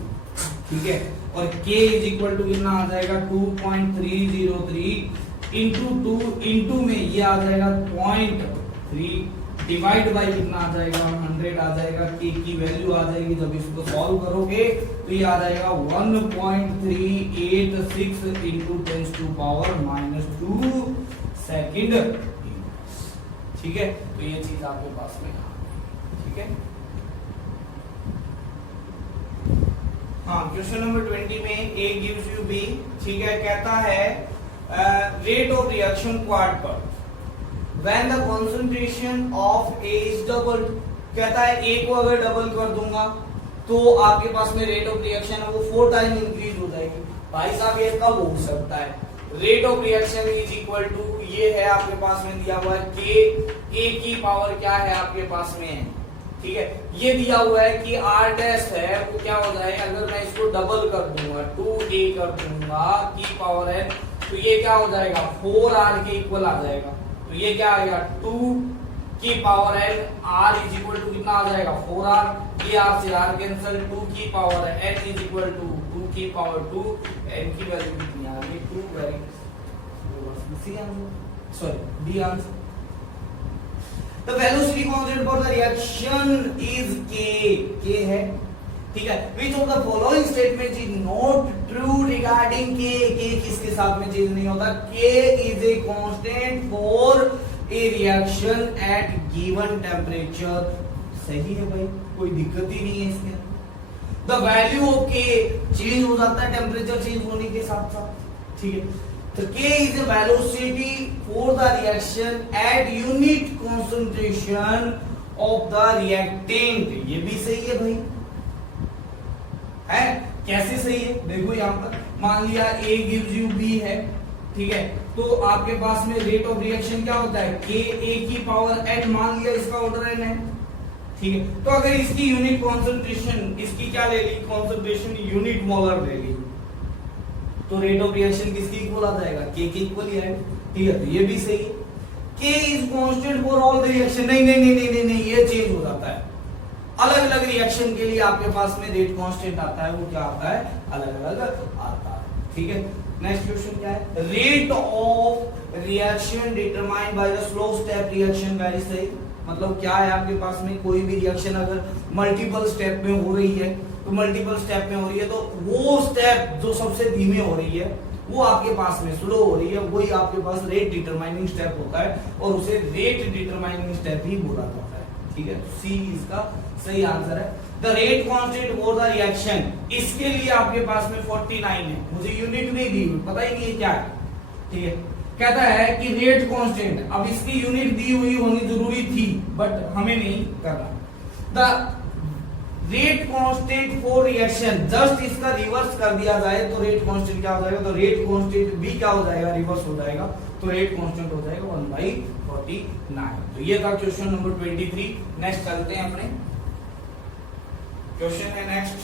ठीक है। और k इज इक्वल टू कितना आ जाएगा 2.303 इंटू 2 इंटू में ये आ जाएगा 0.3 डिवाइड बाई कितना आ जाएगा 100 आ जाएगा, k की वैल्यू आ जाएगी जब इसको सॉल्व करोगे तो ये आ जाएगा 1.386 इंटू 10 टू पावर -2 सेकंड, ठीक है। तो ये चीज आपके पास में, ठीक है। हाँ, क्वेश्चन नंबर 20 में A gives you B, ठीक है। कहता है रेट ऑफ रिएक्शन क्वाड पर when the concentration of A is doubled, कहता है A को अगर डबल कर दूंगा तो आपके पास में रेट ऑफ रिएक्शन है वो 4 टाइम इंक्रीज हो जाएगी। भाई साहब ये कब हो सकता है, rate of reaction is equal to, ये है आपके पास में दिया हुआ है के, ए की पावर क्या है आपके पास में है, ठीक है। ये दिया हुआ है कि आर डैश है वो क्या हो जाए, अगर मैं इसको डबल कर दूंगा 2a कर दूंगा की पावर है, तो ये क्या हो जाएगा 4r के इक्वल आ जाएगा। तो ये क्या आएगा 2 की power n, r is equal to कितना आ जाएगा 4r, ये r से r कैंसिल, 2 की पावर है n इज इक्वल टू 2 की पावर 2, n की वैल्यू कितनी आ गई 2, very C answer, sorry D answer. The velocity constant for the reaction is k है, ठीक है। Which of the following statements is not true regarding k? k किसके साथ में चेंज नहीं होता, k is a constant for a reaction at given temperature, सही है भाई, कोई दिक्कत ही नहीं है इसके। The value of k change हो जाता है टेम्परेचर चेंज होने के साथ साथ, ठीक है। तो K is the velocity for the reaction at unit concentration of the reactant, ये भी सही है भाई, है कैसे सही है, देखो यहाँ पर मान लिया A gives you B है, ठीक है, तो आपके पास में रेट ऑफ रिएक्शन क्या होता है K A की पावर n, मान लिया इसका ऑर्डर n है, ठीक है। तो अगर इसकी यूनिट कॉन्सेंट्रेशन, इसकी क्या ले ली कॉन्सेंट्रेशन यूनिट मोलर ले ली, तो रेट ऑफ रिएक्शन किसके इक्वल आ जाएगा के के इक्वल ही है, ठीक है। तो ये भी सही है, के is constant for all the reaction, नहीं नहीं नहीं नहीं नहीं, ये चेंज हो जाता है, अलग अलग रिएक्शन के लिए आपके पास में रेट कांस्टेंट आता है, वो क्या आता है अलग अलग आता है, ठीक है। नेक्स्ट क्वेश्चन क्या है, rate of reaction determined by the slow step reaction, very सही। मतलब क्या है आपके पास में कोई भी रिएक्शन अगर मल्टीपल स्टेप में हो रही है, तो मल्टीपल स्टेप में हो रही है, तो वो स्टेप जो सबसे धीमे हो रही है वो आपके पास में स्लो हो रही है, वही आपके पास रेट डिटरमाइनिंग स्टेप होता है और उसे रेट डिटरमाइनिंग स्टेप ही बोला जाता है, ठीक है। तो सी इसका सही आंसर है। The rate constant for the reaction, इसके लिए आपके पास में 49 है, मुझे यूनिट नहीं दी हुई, पता ही नहीं है क्या है, ठीक है। कहता है कि रेट कांस्टेंट, अब इसकी यूनिट दी हुई होनी जरूरी थी बट हमें नहीं करना। The rate constant for reaction, just इसका रिवर्स कर दिया जाए तो रेट कांस्टेंट क्या हो जाएगा, तो रेट कांस्टेंट भी क्या हो जाएगा रिवर्स हो जाएगा, तो रेट कांस्टेंट हो जाएगा 1/49। तो ये था क्वेश्चन नंबर 23। नेक्स्ट चलते हैं अपने क्वेश्चन है नेक्स्ट,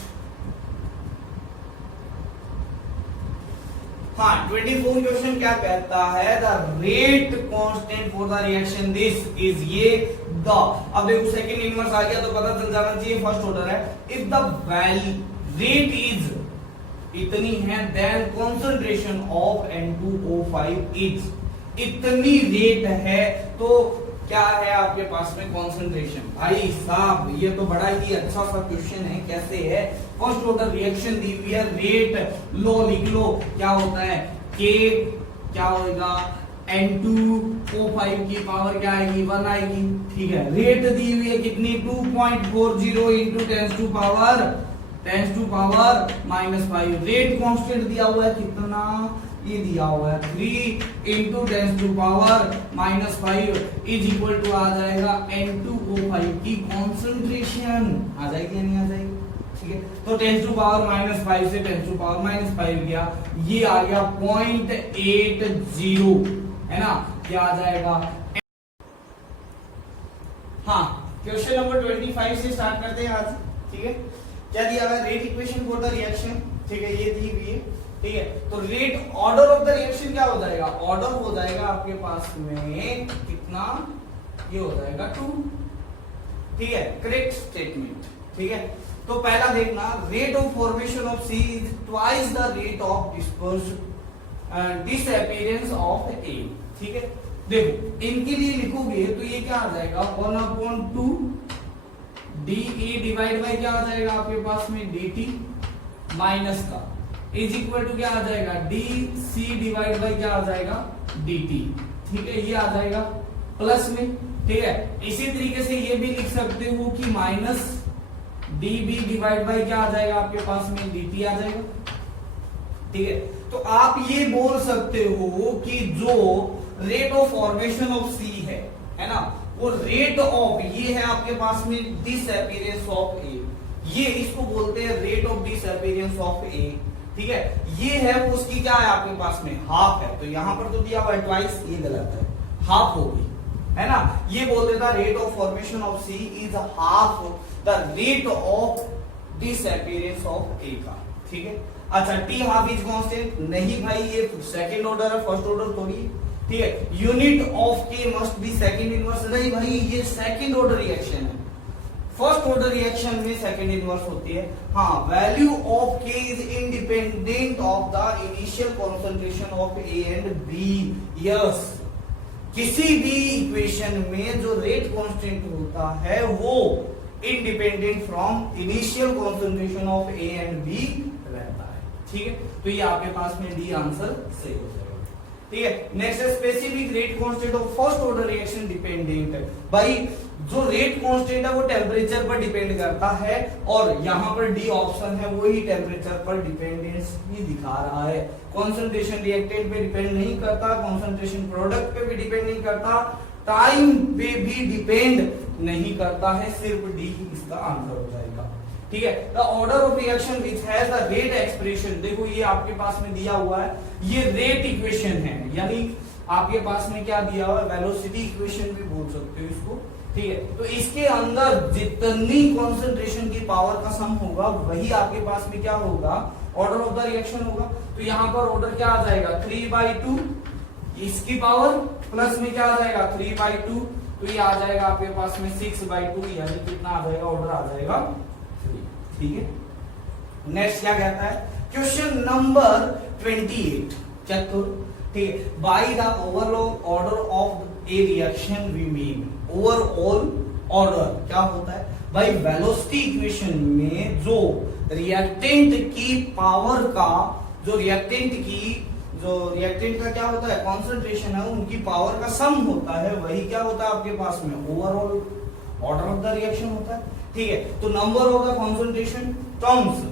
हाँ 24 क्वेश्चन क्या कहता है, the rate constant for the reaction this is, ये द, अब देखो सेकंड इनवर्स आ गया तो पता चल जाना चाहिए फर्स्ट ऑर्डर है, if the value rate is इतनी है then concentration of N2O5 is, इतनी रेट है तो क्या है आपके पास में कंसंट्रेशन। भाई साहब ये तो बड़ा ही अच्छा सा क्वेश्चन है, कैसे है, फर्स्ट ऑर्डर रिएक्शन दी हुई है, रेट लो लिख लो, क्या होता है K क्या होगा N2O5 की पावर क्या आएगी 1 आएगी, ठीक है। रेट दी हुई है कितनी 2.40 into 10 to power -5, rate constant दिया हुआ है कितना, ये दिया हुआ है 3 into 10 to power -5 is equal to आ जाएगा N2O5 की कॉन्सेंट्रेशन, आ जाएगी या नहीं आ जाएगी, ठीक है। तो 10 टू पावर -5 से 10 टू पावर -5 गया, ये आ गया 0.80, है ना, क्या आ जाएगा। हाँ क्वेश्चन नंबर 25 से स्टार्ट करते हैं आज, ठीक है। क्या दिया हुआ है, rate equation for the reaction, ठीक है, ये दी हुई है, ठीक है। तो rate order of the reaction क्या हो जाएगा, ऑर्डर हो जाएगा आपके पास में कितना, ये हो जाएगा 2, ठीक है, करेक्ट स्टेटमेंट, ठीक है। तो पहला देखना, rate of formation of C is twice the rate of disappearance of A, ठीक है। देखो इनके लिए लिखोगे तो ये क्या आ जाएगा 1/2 dE डिवाइड बाय क्या आ जाएगा आपके पास में dt माइनस का इज इक्वल टू क्या आ जाएगा dC डिवाइड बाय क्या आ जाएगा dt, ठीक है, ये आ जाएगा प्लस में, ठीक है। इसी तरीके से ये भी लिख सकते हो कि माइनस dB डिवाइड बाय क्या आ जाएगा आपके पास में dt आ जाएगा, ठीक है। तो आप ये बोल सकते हो कि जो रेट ऑफ फॉर्मेशन ऑफ सी है ना, वो रेट ऑफ, ये है आपके पास में डिसअपीयरेंस ऑफ ए, ये इसको बोलते हैं rate of disappearance of A, ठीक है, ये है उसकी क्या है आपके पास में हाफ है, तो यहां पर तो दिया हुआ है ट्वाइस, ये गलत है, हाफ होगी, है ना। ये बोल देता rate of formation of C is half the rate of disappearance of A का, ठीक है। अच्छा, टी हाफ इज कांस्टेंट, नहीं भाई ये सेकंड ऑर्डर है, फर्स्ट ऑर्डर थोड़ी, ठीक है। Unit of K must be second inverse, नहीं भाई ये सेकंड ऑर्डर रिएक्शन है, फर्स्ट ऑर्डर रिएक्शन में सेकंड इनवर्स होती है। हाँ, value of K is independent of the initial concentration of A and B, yes, किसी भी इक्वेशन में जो रेट कांस्टेंट होता है वो independent from initial concentration of A and B रहता है, ठीक है। तो ये आपके पास में डी आंसर सही हो जाएगा, ठीक है। नेक्स्ट है specific rate constant of first order reaction dependent है, भाई जो रेट कांस्टेंट है वो टेम्परेचर पर डिपेंड करता है, और यहां पर डी ऑप्शन है वही टेम्परेचर पर डिपेंडेंस ही दिखा रहा है। कंसंट्रेशन रिएक्टेंट पे डिपेंड नहीं करता, कंसंट्रेशन प्रोडक्ट पे भी डिपेंड नहीं करता, टाइम पे भी डिपेंड नहीं करता है, सिर्फ डी ही इसका आंसर हो जाएगा, ठीक है। The order of reaction which has the rate expression, देखो ये आपके पास में दिया हुआ है, ये रेट इक्वेशन है, यानी आपके पास में क्या दिया हुआ है, वेलोसिटी इक्वेशन भी बोल सकते हो इसको, ठीक है। तो इसके अंदर जितनी कंसंट्रेशन की पावर का सम होगा वही आपके पास में क्या होगा, ऑर्डर ऑफ द रिएक्शन होगा। तो यहां पर ऑर्डर क्या आ जाएगा 3/2, इसकी पावर प्लस में क्या आ जाएगा 3/2, तो ये आ जाएगा आपके पास में 6/2, यानी कितना आ जाएगा, ऑर्डर आ जाएगा 3, ठीक है। नेक्स्ट क्या कहता है, क्वेश्चन नंबर 28 चेक करो, ठीक है। By the overall order of a reaction we made, overall order क्या होता है भाई, वेलोसिटी इक्वेशन में जो रिएक्टेंट की पावर का, जो रिएक्टेंट का क्या होता है कंसंट्रेशन है, उनकी पावर का सम होता है, वही क्या होता है आपके पास में overall order of the reaction होता है, ठीक है। तो number of the concentration terms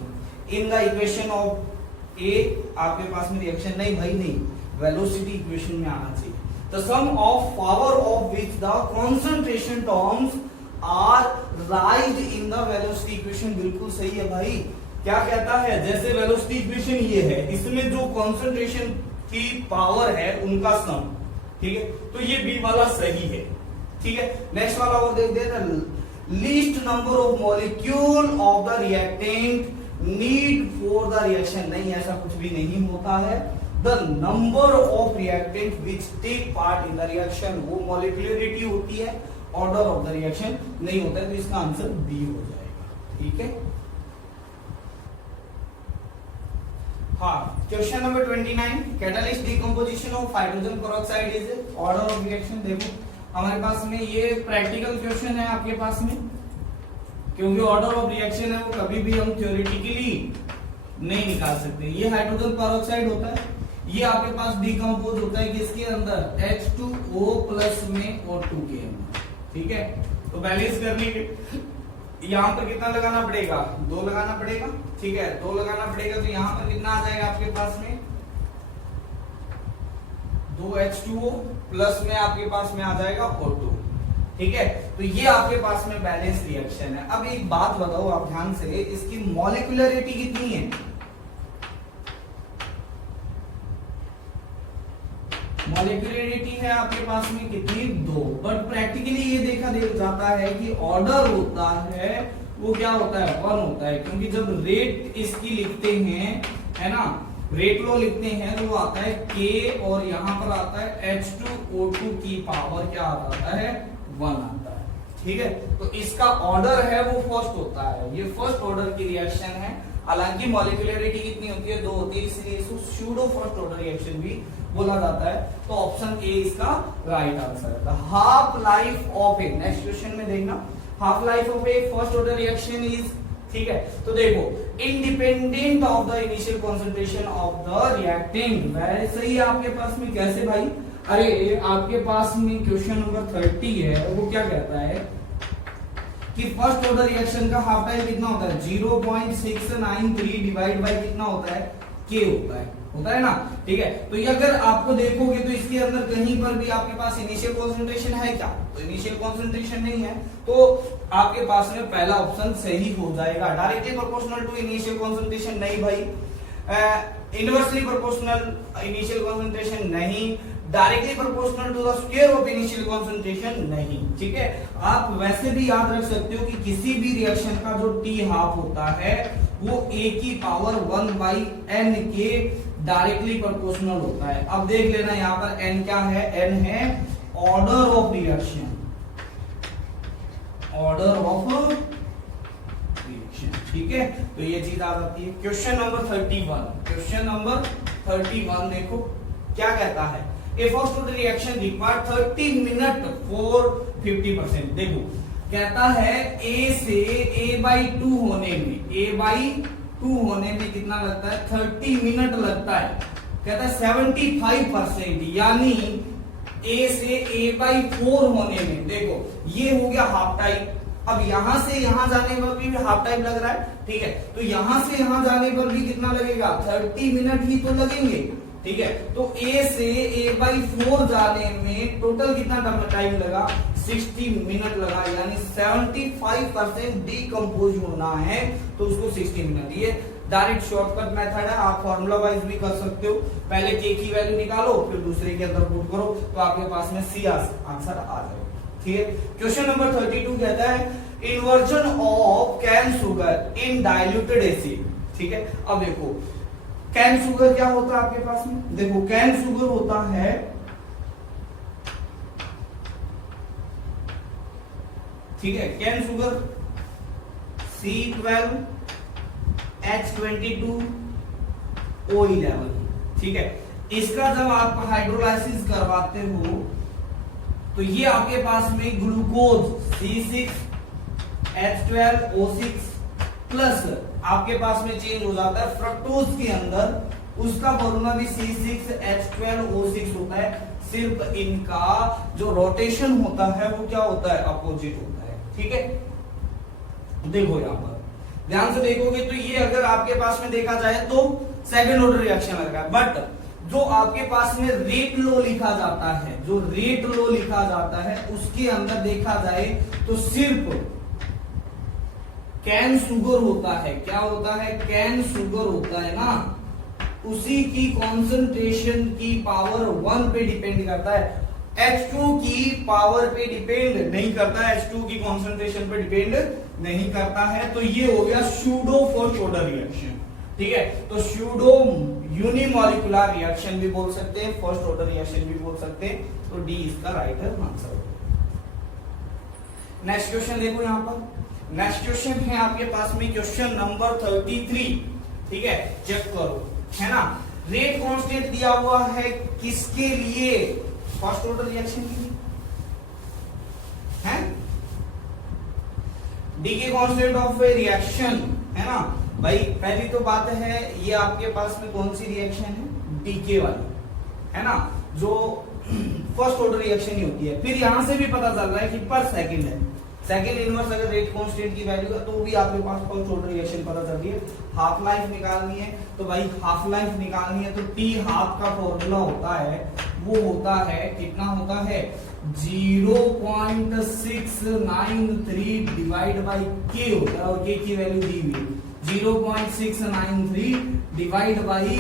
in the equation of A, आपके पास में रिएक्शन नहीं भाई, नहीं, वेलोसिटी इक्वेशन में आना चाहिए। The sum of power of which the concentration terms are raised in the velocity equation, बिल्कुल सही है भाई। क्या कहता है, जैसे वेलोसिटी इक्वेशन ये है, इसमें जो कंसंट्रेशन की पावर है उनका सम, ठीक है, तो ये बी वाला सही है, ठीक है। नेक्स्ट वाला और देख देना, least number of molecule of the reactant need for the reaction, नहीं ऐसा कुछ भी नहीं होता है। The number of reactant which take part in the reaction, वो molecularity होती है, order of the reaction नहीं होता है, तो इसका आंसर बी हो जाएगा, ठीक है। हाँ, question number 29, catalyst decomposition of hydrogen peroxide is order of reaction. देखो हमारे पास में ये प्रैक्टिकल क्वेश्चन है आपके पास में, क्योंकि ऑर्डर ऑफ रिएक्शन है वो कभी भी हम थ्योरेटिकली नहीं निकाल सकते। ये हाइड्रोजन पेरोक्साइड होता है, ये आपके पास डिकम्पोज होता है किसके अंदर, H2O प्लस में O2 के अंदर, ठीक है। तो बैलेंस करने के यहाँ पर कितना लगाना पड़ेगा, 2 लगाना पड़ेगा, ठीक है, 2 लगाना पड़ेगा, तो यहाँ पर कितना आ जाएगा आपके पास में 2H2O प्लस में आपके पास में आ जाएगा O2, ठीक है। तो ये आपके पास में बैलेंस रिएक्शन है। अब एक बात बताओ आप ध्यान से, इसकी मॉलिक्यूलरिटी कितनी है, मॉलिक्यूलरिटी है आपके पास में कितनी, 2, बट प्रैक्टिकली ये देखा जाता है कि ऑर्डर होता है वो क्या होता है 1 होता है, क्योंकि जब रेट इसकी लिखते हैं, है ना, रेट लो लिखते हैं, तो वो आता है K और यहाँ पर आता है H2O2 की पावर क्या आता है 1 आता है, ठीक है। तो इसका ऑर्डर है वो फर्स्ट होता है, ये फर्स्ट ऑर्डर की रिएक्शन है, हालांकि मॉलिक्यूलरिटी कितनी होती है 2 होती है, इसलिए इसको सूडो फर्स्ट ऑर्डर रिएक्शन भी बोला जाता है। तो ऑप्शन ए इसका राइट आंसर है। Half life of A, next question में देखना, half life of A first order reaction is, ठीक है। तो देखो independent of the initial concentration of the reactant, वैसे ही आपके पास में कैसे भाई, अरे आपके पास में क्वेश्चन नंबर 30 है, वो क्या कहता है कि फर्स्ट ऑर्डर रिएक्शन का हाफ टाइम कितना होता है 0.693 डिवाइड बाय कितना होता है K होता है ना, ठीक है। तो ये अगर आपको देखोगे तो इसके अंदर कहीं पर भी आपके पास इनिशियल कंसंट्रेशन है क्या, तो इनिशियल कंसंट्रेशन नहीं है, तो आपके पास में पहला ऑप्शन सही हो जाएगा, directly proportional to initial concentration नहीं भाई। इनवर्सली प्रोपोर्शनल इनिशियल कंसंट्रेशन नहीं, directly proportional to the square of initial concentration नहीं। ठीक है, आप वैसे भी याद रख सकते हो कि किसी भी रिएक्शन का जो टी हाफ होता है वो a की पावर 1/n के डायरेक्टली प्रोपोर्शनल होता है। अब देख लेना यहाँ पर n क्या है, n है order of reaction, order of reaction. ठीक है, तो ये चीज आ जाती है। क्वेश्चन नंबर 31, क्वेश्चन नंबर 31 देखो क्या कहता है, a first order reaction required 30 minute for 50%। देखो कहता है a से a/2 होने में, a/2 होने में कितना लगता है, 30 मिनट लगता है। कहता है 75%, यानी a से a/4 होने में, देखो ये हो गया हाफ टाइम। अब यहां से यहां जाने पर भी हाफ टाइम लग रहा है। ठीक है, तो यहां से यहां जाने पर भी कितना लगेगा, 30 मिनट ही तो लगेंगे। ठीक है, तो a से a/4 जाने में टोटल कितना टाइम लगा, 60 मिनट लगा, यानी 75% डीकंपोज होना है तो उसको 60 मिनट। ये डायरेक्ट शॉर्टकट मेथड है, आप फॉर्मूला वाइज भी कर सकते हो। पहले k की वैल्यू निकालो, फिर दूसरे के अंदर पुट करो, तो आपके पास में सी आंसर आ जाएगा। ठीक है, क्वेश्चन नंबर 32 कहता है inversion of cane sugar in diluted acid. ठीक है, अब देखो कैन शुगर क्या होता है आपके पास में, देखो कैन शुगर होता है ठीक है, कैन शुगर C12H22O11। ठीक है, इसका जब आप हाइड्रोलाइसिस करवाते हो तो ये आपके पास में ग्लूकोज C6H12O6 प्लस आपके पास में चेंज हो जाता है फ्रक्टोज के अंदर, उसका फॉर्मूला भी C6H12O6 होता है। सिर्फ इनका जो रोटेशन होता है वो क्या होता है, अपोजिट होता है। ठीक है, देखो यहां पर ध्यान से देखोगे तो ये अगर आपके पास में देखा जाए तो सेकंड ऑर्डर रिएक्शन लग रहा है, बट जो आपके पास में रेट लो लिखा जाता है, जो रेट लो लिखा जाता है उसके अंदर देखा जाए तो सिर्फ कैन शुगर होता है। क्या होता है, कैन शुगर होता है ना, उसी की कॉन्सेंट्रेशन की पावर 1 पे डिपेंड करता है, H2 की पावर पे डिपेंड नहीं करता है, H2 की कॉन्सेंट्रेशन पे डिपेंड नहीं करता है। तो ये हो गया सूडो फर्स्ट ऑर्डर रिएक्शन। ठीक है, तो सूडो यूनिमॉलिक्यूलर रिएक्शन भी बोल सकते हैं, फर्स्ट ऑर्डर रिएक्शन भी बोल सकते हैं। तो डी इसका राइट आंसर। नेक्स्ट क्वेश्चन देखो यहां पर, नेक्स्ट क्वेश्चन है आपके पास में क्वेश्चन नंबर 33। ठीक है, चेक करो, है ना, रेट कांस्टेंट दिया हुआ है किसके लिए, फर्स्ट ऑर्डर रिएक्शन के लिए है, डी के कांस्टेंट ऑफ ए रिएक्शन, है ना भाई। पहली तो बात है ये आपके पास में कौन सी रिएक्शन है, डीके वाली, है ना, जो फर्स्ट ऑर्डर रिएक्शन ही होती है। फिर यहां से भी पता चल रहा है कि पर सेकंड है, सेकंड इनवर्स अगर रेट कांस्टेंट की वैल्यू है तो भी आपके पास फर्स्ट ऑर्डर रिएक्शन पता चल रही है। हाफ लाइफ निकालनी है तो भाई हाफ लाइफ निकालनी है तो टी हाफ का फॉर्मूला होता है, वो होता है कितना होता है, 0.693 डिवाइड बाई के होता है, और के की वैल्यू दी हुई है 0.693 डिवाइड बाई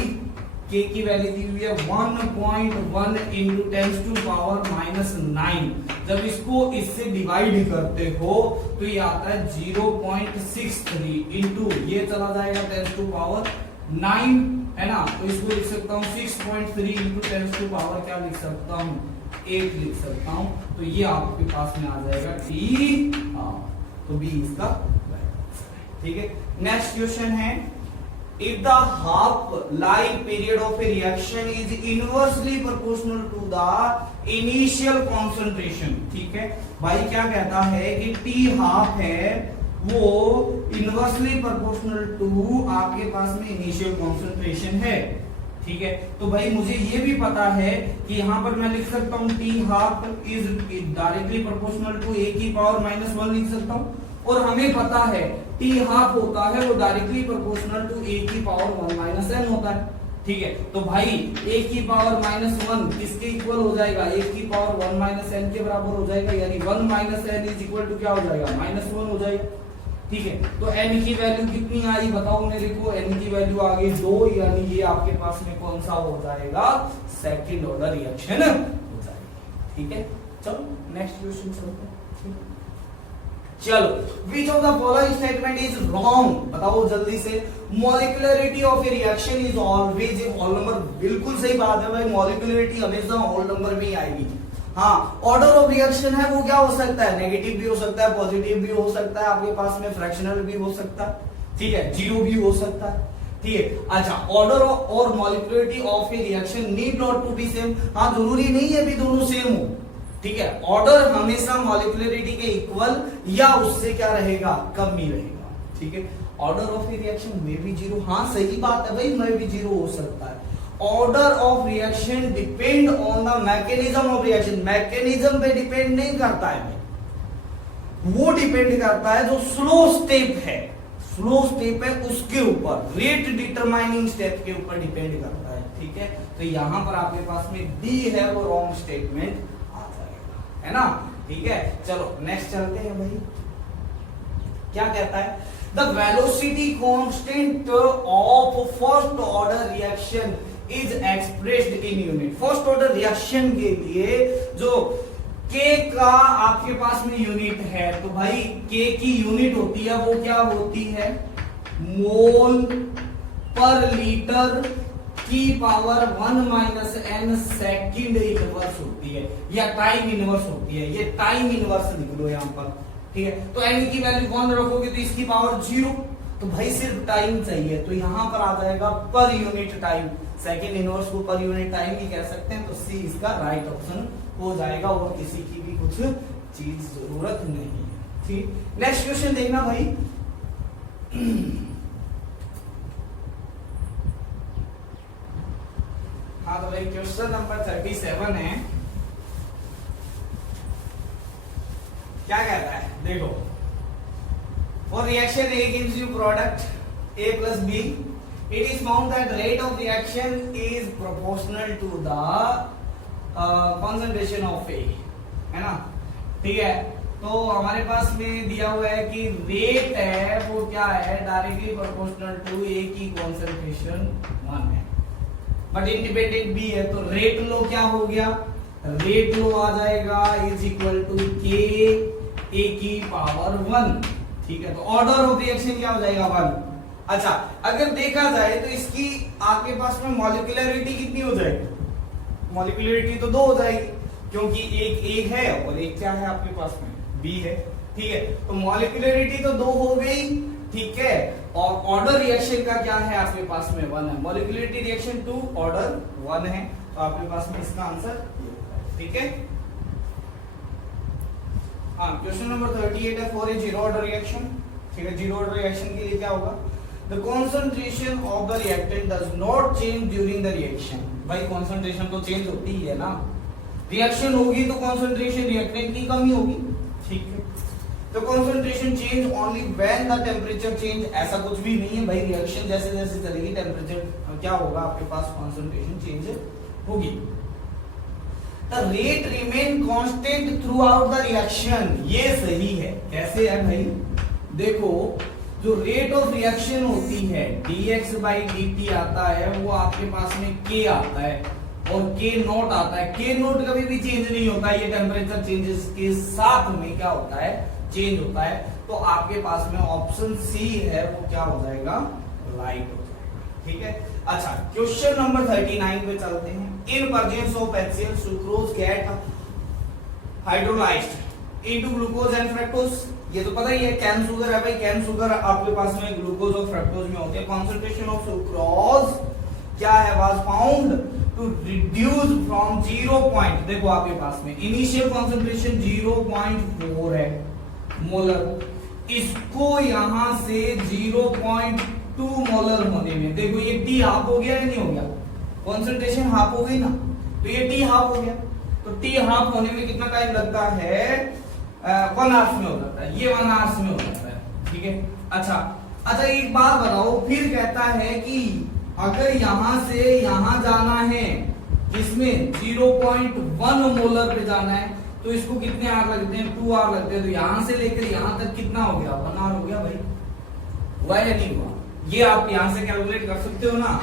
के की वैल्यू दी हुई है 1.1 इंटू 10⁻⁹। जब इसको इससे डिवाइड करते हो तो ये आता है 0.63 इंटू ये चला जाएगा 10⁻⁹, है ना। तो इसको लिख सकता हूँ 6.3 इंटू 10⁻, क्या लिख सकता हूँ, 8 लिख सकता हूँ। तो ये आपके पास में आ जाएगा टी, तो बी इसका। ठीक है, नेक्स्ट क्वेश्चन है, if the half life period of a reaction is inversely proportional to the initial concentration। ठीक है भाई, क्या कहता है कि T हाफ है वो इनवर्सली प्रोपोर्शनल टू आपके पास में इनिशियल कॉन्सेंट्रेशन है। ठीक है, तो भाई मुझे ये भी पता है कि यहां पर मैं लिख सकता हूं T half is directly proportional to a की पावर -1 लिख सकता हूं, और हमें पता है T हाफ होता है वो डायरेक्टली प्रोपोर्शनल टू a की पावर 1 - n होता है। ठीक है, तो भाई a की पावर -1 किसके इक्वल हो जाएगा, a की पावर 1 - n के बराबर हो जाएगा, यानी 1 - n इज इक्वल टू क्या हो जाएगा, -1 हो जाएगा। ठीक है, तो n की वैल्यू कितनी आई बताओ मेरे को, n की वैल्यू आ गई 2, यानी ये आपके पास में कौन सा हो जाएगा, सेकंड ऑर्डर रिएक्शन हो जाएगा। ठीक है, चलो नेक्स्ट क्वेश्चन चलते हैं। चलो, which of the following statement is wrong, बताओ जल्दी से। molecularity of a reaction is always a whole number, बिल्कुल सही बात है भाई, molecularity हमेशा whole number में ही आएगी। हाँ, ऑर्डर ऑफ रिएक्शन है वो क्या हो सकता है, नेगेटिव भी हो सकता है, पॉजिटिव भी हो सकता है, आपके पास में फ्रैक्शनल भी हो सकता है, ठीक है, जीरो भी हो सकता है, ठीक है। अच्छा, ऑर्डर और molecularity of a reaction need not to be same, हाँ जरूरी नहीं है भी दोनों सेम हो, ठीक है, ऑर्डर हमेशा मॉलिक्युलरिटी के इक्वल या उससे क्या रहेगा, कम ही रहेगा, ठीक है। ऑर्डर ऑफ ए रिएक्शन में भी जीरो, हाँ सही बात है भाई, में भी जीरो हो सकता है। Order of reaction depend on the mechanism of reaction, mechanism पे डिपेंड नहीं करता है भाई, वो डिपेंड करता है जो स्लो स्टेप है, स्लो स्टेप है उसके ऊपर, रेट डिटरमाइनिंग स्टेप के ऊपर डिपेंड करता है, ठीक है। तो यहां पर आपके पास में डी है वो रॉन्ग स्टेटमेंट आ जाएगा, है ना, ठीक है। चलो नेक्स्ट चलते हैं भाई, क्या कहता है, the velocity constant of first order reaction is expressed in unit. First order reaction के लिए जो K का आपके पास में यूनिट है, तो भाई K की यूनिट होती है वो क्या होती है, मोल पर लीटर की पावर 1 - n सेकंड इनवर्स होती है, या टाइम इनवर्स होती है, ये टाइम इनवर्स लिख लो यहां पर, ठीक है। तो n की वैल्यू कौन रखोगे, तो इसकी पावर 0, तो भाई सिर्फ टाइम चाहिए, तो यहां पर आ जाएगा per unit time, second inverse को पर यूनिट टाइम ही कह सकते हैं, तो सी इसका राइट ऑप्शन हो जाएगा, और किसी की भी कुछ चीज जरूरत नहीं है, ठीक। नेक्स्ट क्वेश्चन देखना भाई, हाँ तो भाई क्वेश्चन नंबर 37 है, क्या कहता है, देखो, for reaction A gives you product A plus B, it is found that rate of reaction is proportional to the concentration of A, है ना, ठीक है। तो हमारे पास में दिया हुआ है कि रेट है वो क्या है, डायरेक्टली प्रोपोर्शनल टू A की कॉन्सेंट्रेशन 1 है, बट इंडिपेंडेंट B है, तो रेट लो क्या हो गया, रेट लो आ जाएगा is equal to K A की पावर 1, ठीक है। तो ऑर्डर ऑफ रिएक्शन क्या हो जाएगा, 1। अच्छा, अगर देखा जाए तो इसकी आपके पास में मॉलिक्यूलरिटी कितनी हो जाएगी, मॉलिक्यूलरिटी तो 2 हो जाएगी, क्योंकि एक है और एक क्या है आपके पास में, B है, ठीक है। तो मॉलिक्यूलरिटी तो 2 हो गई, ठीक है, और ऑर्डर रिएक्शन का क्या है आपके पास में 1 है, मॉलिक्यूलरिटी रिएक्शन 2, ऑर्डर 1 है, तो आपके पास में इसका आंसर, ठीक है। हाँ, क्वेश्चन नंबर 38 है, for a zero order reaction, ठीक है, जीरो ऑर्डर रिएक्शन के लिए क्या होगा, the concentration of the reactant does not change during the reaction. भाई कॉन्सेंट्रेशन तो चेंज होती ही है ना, रिएक्शन होगी तो कॉन्सेंट्रेशन रिएक्टेंट की कमी होगी, ठीक है। तो concentration change only when the temperature change, ऐसा कुछ भी नहीं है भाई, रिएक्शन जैसे जैसे चलेगी टेम्परेचर क्या होगा आपके पास, कॉन्सेंट्रेशन चेंज होगी। The rate remain constant through out the reaction, ये सही है, कैसे है भाई, देखो जो रेट ऑफ रिएक्शन होती है dx/dt आता है, वो आपके पास में k आता है और k नॉट आता है, k नॉट कभी भी चेंज नहीं होता है, ये टेम्परेचर चेंजेस के साथ में क्या होता है, चेंज होता है, तो आपके पास में ऑप्शन सी है वो क्या हो जाएगा, राइट हो जाएगा, ठीक है। अच्छा, क्वेश्चन नंबर 39 पे चलते हैं, in presence of HCl sucrose get hydrolysed into glucose and fructose, ये तो पता ही है, कैन शुगर है भाई, कैन शुगर आपके पास में ग्लूकोज और फ्रक्टोज में होते हैं। कॉन्सेंट्रेशन ऑफ सुक्रोज क्या है, was found to reduce from 0 point, देखो आपके पास में इनिशियल कॉन्सेंट्रेशन 0.4 है मोलर, इसको यहां से 0.2 मोलर होने में, देखो ये टी हाफ हो गया या नहीं हो गया, कॉन्सेंट्रेशन हाफ हो गई ना, तो ये टी हाफ हो गया, तो टी हाफ होने में कितना टाइम लगता है, 1 आवर्स में हो जाता है, ये 1 आवर्स में हो जाता है, ठीक है। अच्छा एक बात बताओ, फिर कहता है कि अगर यहां से यहां जाना है, इसमें 0.1 मोलर पे जाना है, तो इसको कितने आर लगते हैं, 2 आर लगते हैं, तो यहां से लेकर यहां तक कितना हो गया, 1 आर हो गया भाई, हुआ या नहीं हुआ, ये आप यहां से कैलकुलेट कर सकते हो ना,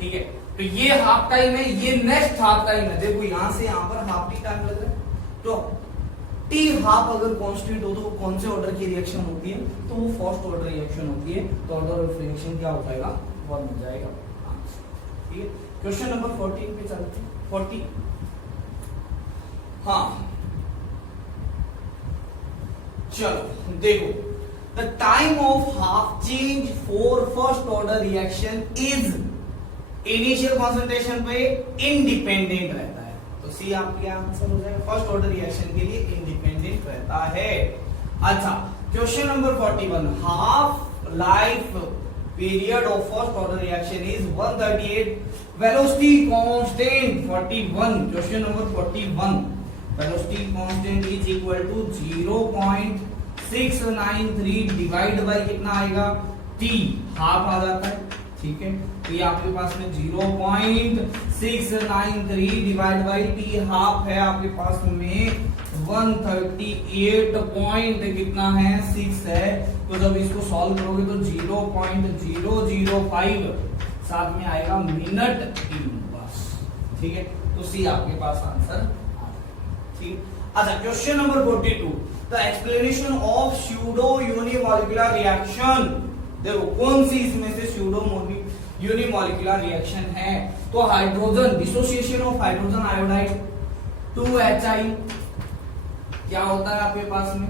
ठीक है। तो ये हाफ टाइम है, ये नेक्स्ट हाफ टाइम है, देखो यहां से यहां पर हाफ टी टाइम लग रहा है, तो टी हाफ अगर कांस्टेंट हो तो वो कौन से ऑर्डर की रिएक्शन होती है, तो वो फर्स्ट ऑर्डर रिएक्शन होती है, तो ऑर्डर ऑफ रिएक्शन क्या हो जाएगा, 1 हो जाएगा, ठीक है। क्वेश्चन नंबर 14 पे चलते हैं, 40, हाँ चलो देखो, the time of half change for first order reaction is, initial concentration पे इंडिपेंडेंट रहता है, तो सी आपके आंसर हो जाएगा, फर्स्ट ऑर्डर रिएक्शन के लिए इंडिपेंडेंट रहता है। अच्छा question number 41, half life period of first order reaction is 138, velocity constant 41, question number 41, velocity constant is equal to 0.693 divide by कितना आएगा, टी, हाफ आ जाता है, ठीक है। तो ये आपके पास में 0.693 डिवाइड बाई टी हाफ है आपके पास में 138 पॉइंट कितना है, 6 है, तो जब इसको सॉल्व करोगे तो 0.005 साथ में आएगा मिनट टी बस, ठीक है। तो सी आपके पास आंसर, ठीक। अच्छा question number 42, the explanation of pseudo unimolecular reaction, देखो कौन सी इसमें से स्यूडो यूनिमॉलिक्यूलर रिएक्शन है, तो hydrogen, dissociation of hydrogen iodide 2HI, क्या होता है आपके पास में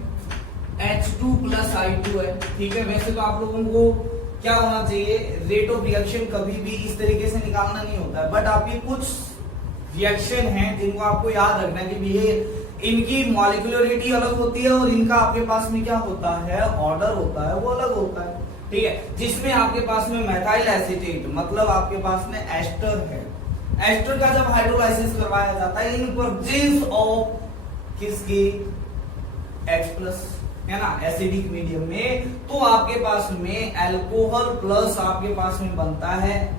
H2 प्लस I2 है, ठीक है। वैसे तो आप लोगों को क्या होना चाहिए, रेट ऑफ रिएक्शन कभी भी इस तरीके से निकालना नहीं होता है, बट आपकी कुछ रिएक्शन है जिनको आपको याद रखना है कि ये इनकी मॉलिक्यूलरिटी अलग होती है और इनका आपके पास में क्या होता है, ऑर्डर होता है, वो अलग होता है, ठीक है। जिसमें आपके पास में मेथाइल एसीटेट, मतलब आपके पास में एस्टर है, एस्टर का जब हाइड्रोलाइसिस करवाया जाता है इन प्रेजेंस ऑफ किसकी, H+ है ना, एसिडिक मीडियम में, तो आपके पास में अल्कोहल प्लस आपके पास में बनता है,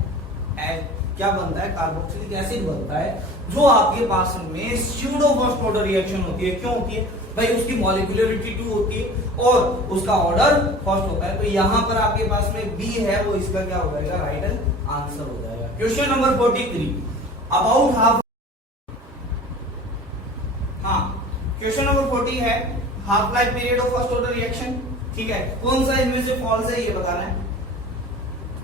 क्या बनता है, कार्बोक्सिलिक एसिड बनता है, जो आपके पास में स्यूडो फर्स्ट ऑर्डर रिएक्शन होती है। क्यों होती है भाई, उसकी मॉलिक्यूलरिटी 2 होती है और उसका ऑर्डर फर्स्ट होता है, तो यहां पर आपके पास में बी है, वो इसका क्या हो जाएगा, राइट आंसर हो जाएगा। क्वेश्चन नंबर 43, अबाउट हाफ, हाँ क्वेश्चन नंबर 40 है, half life period of first order reaction, ठीक है। कौन सा इनमें से फॉल्स है ये बताना है,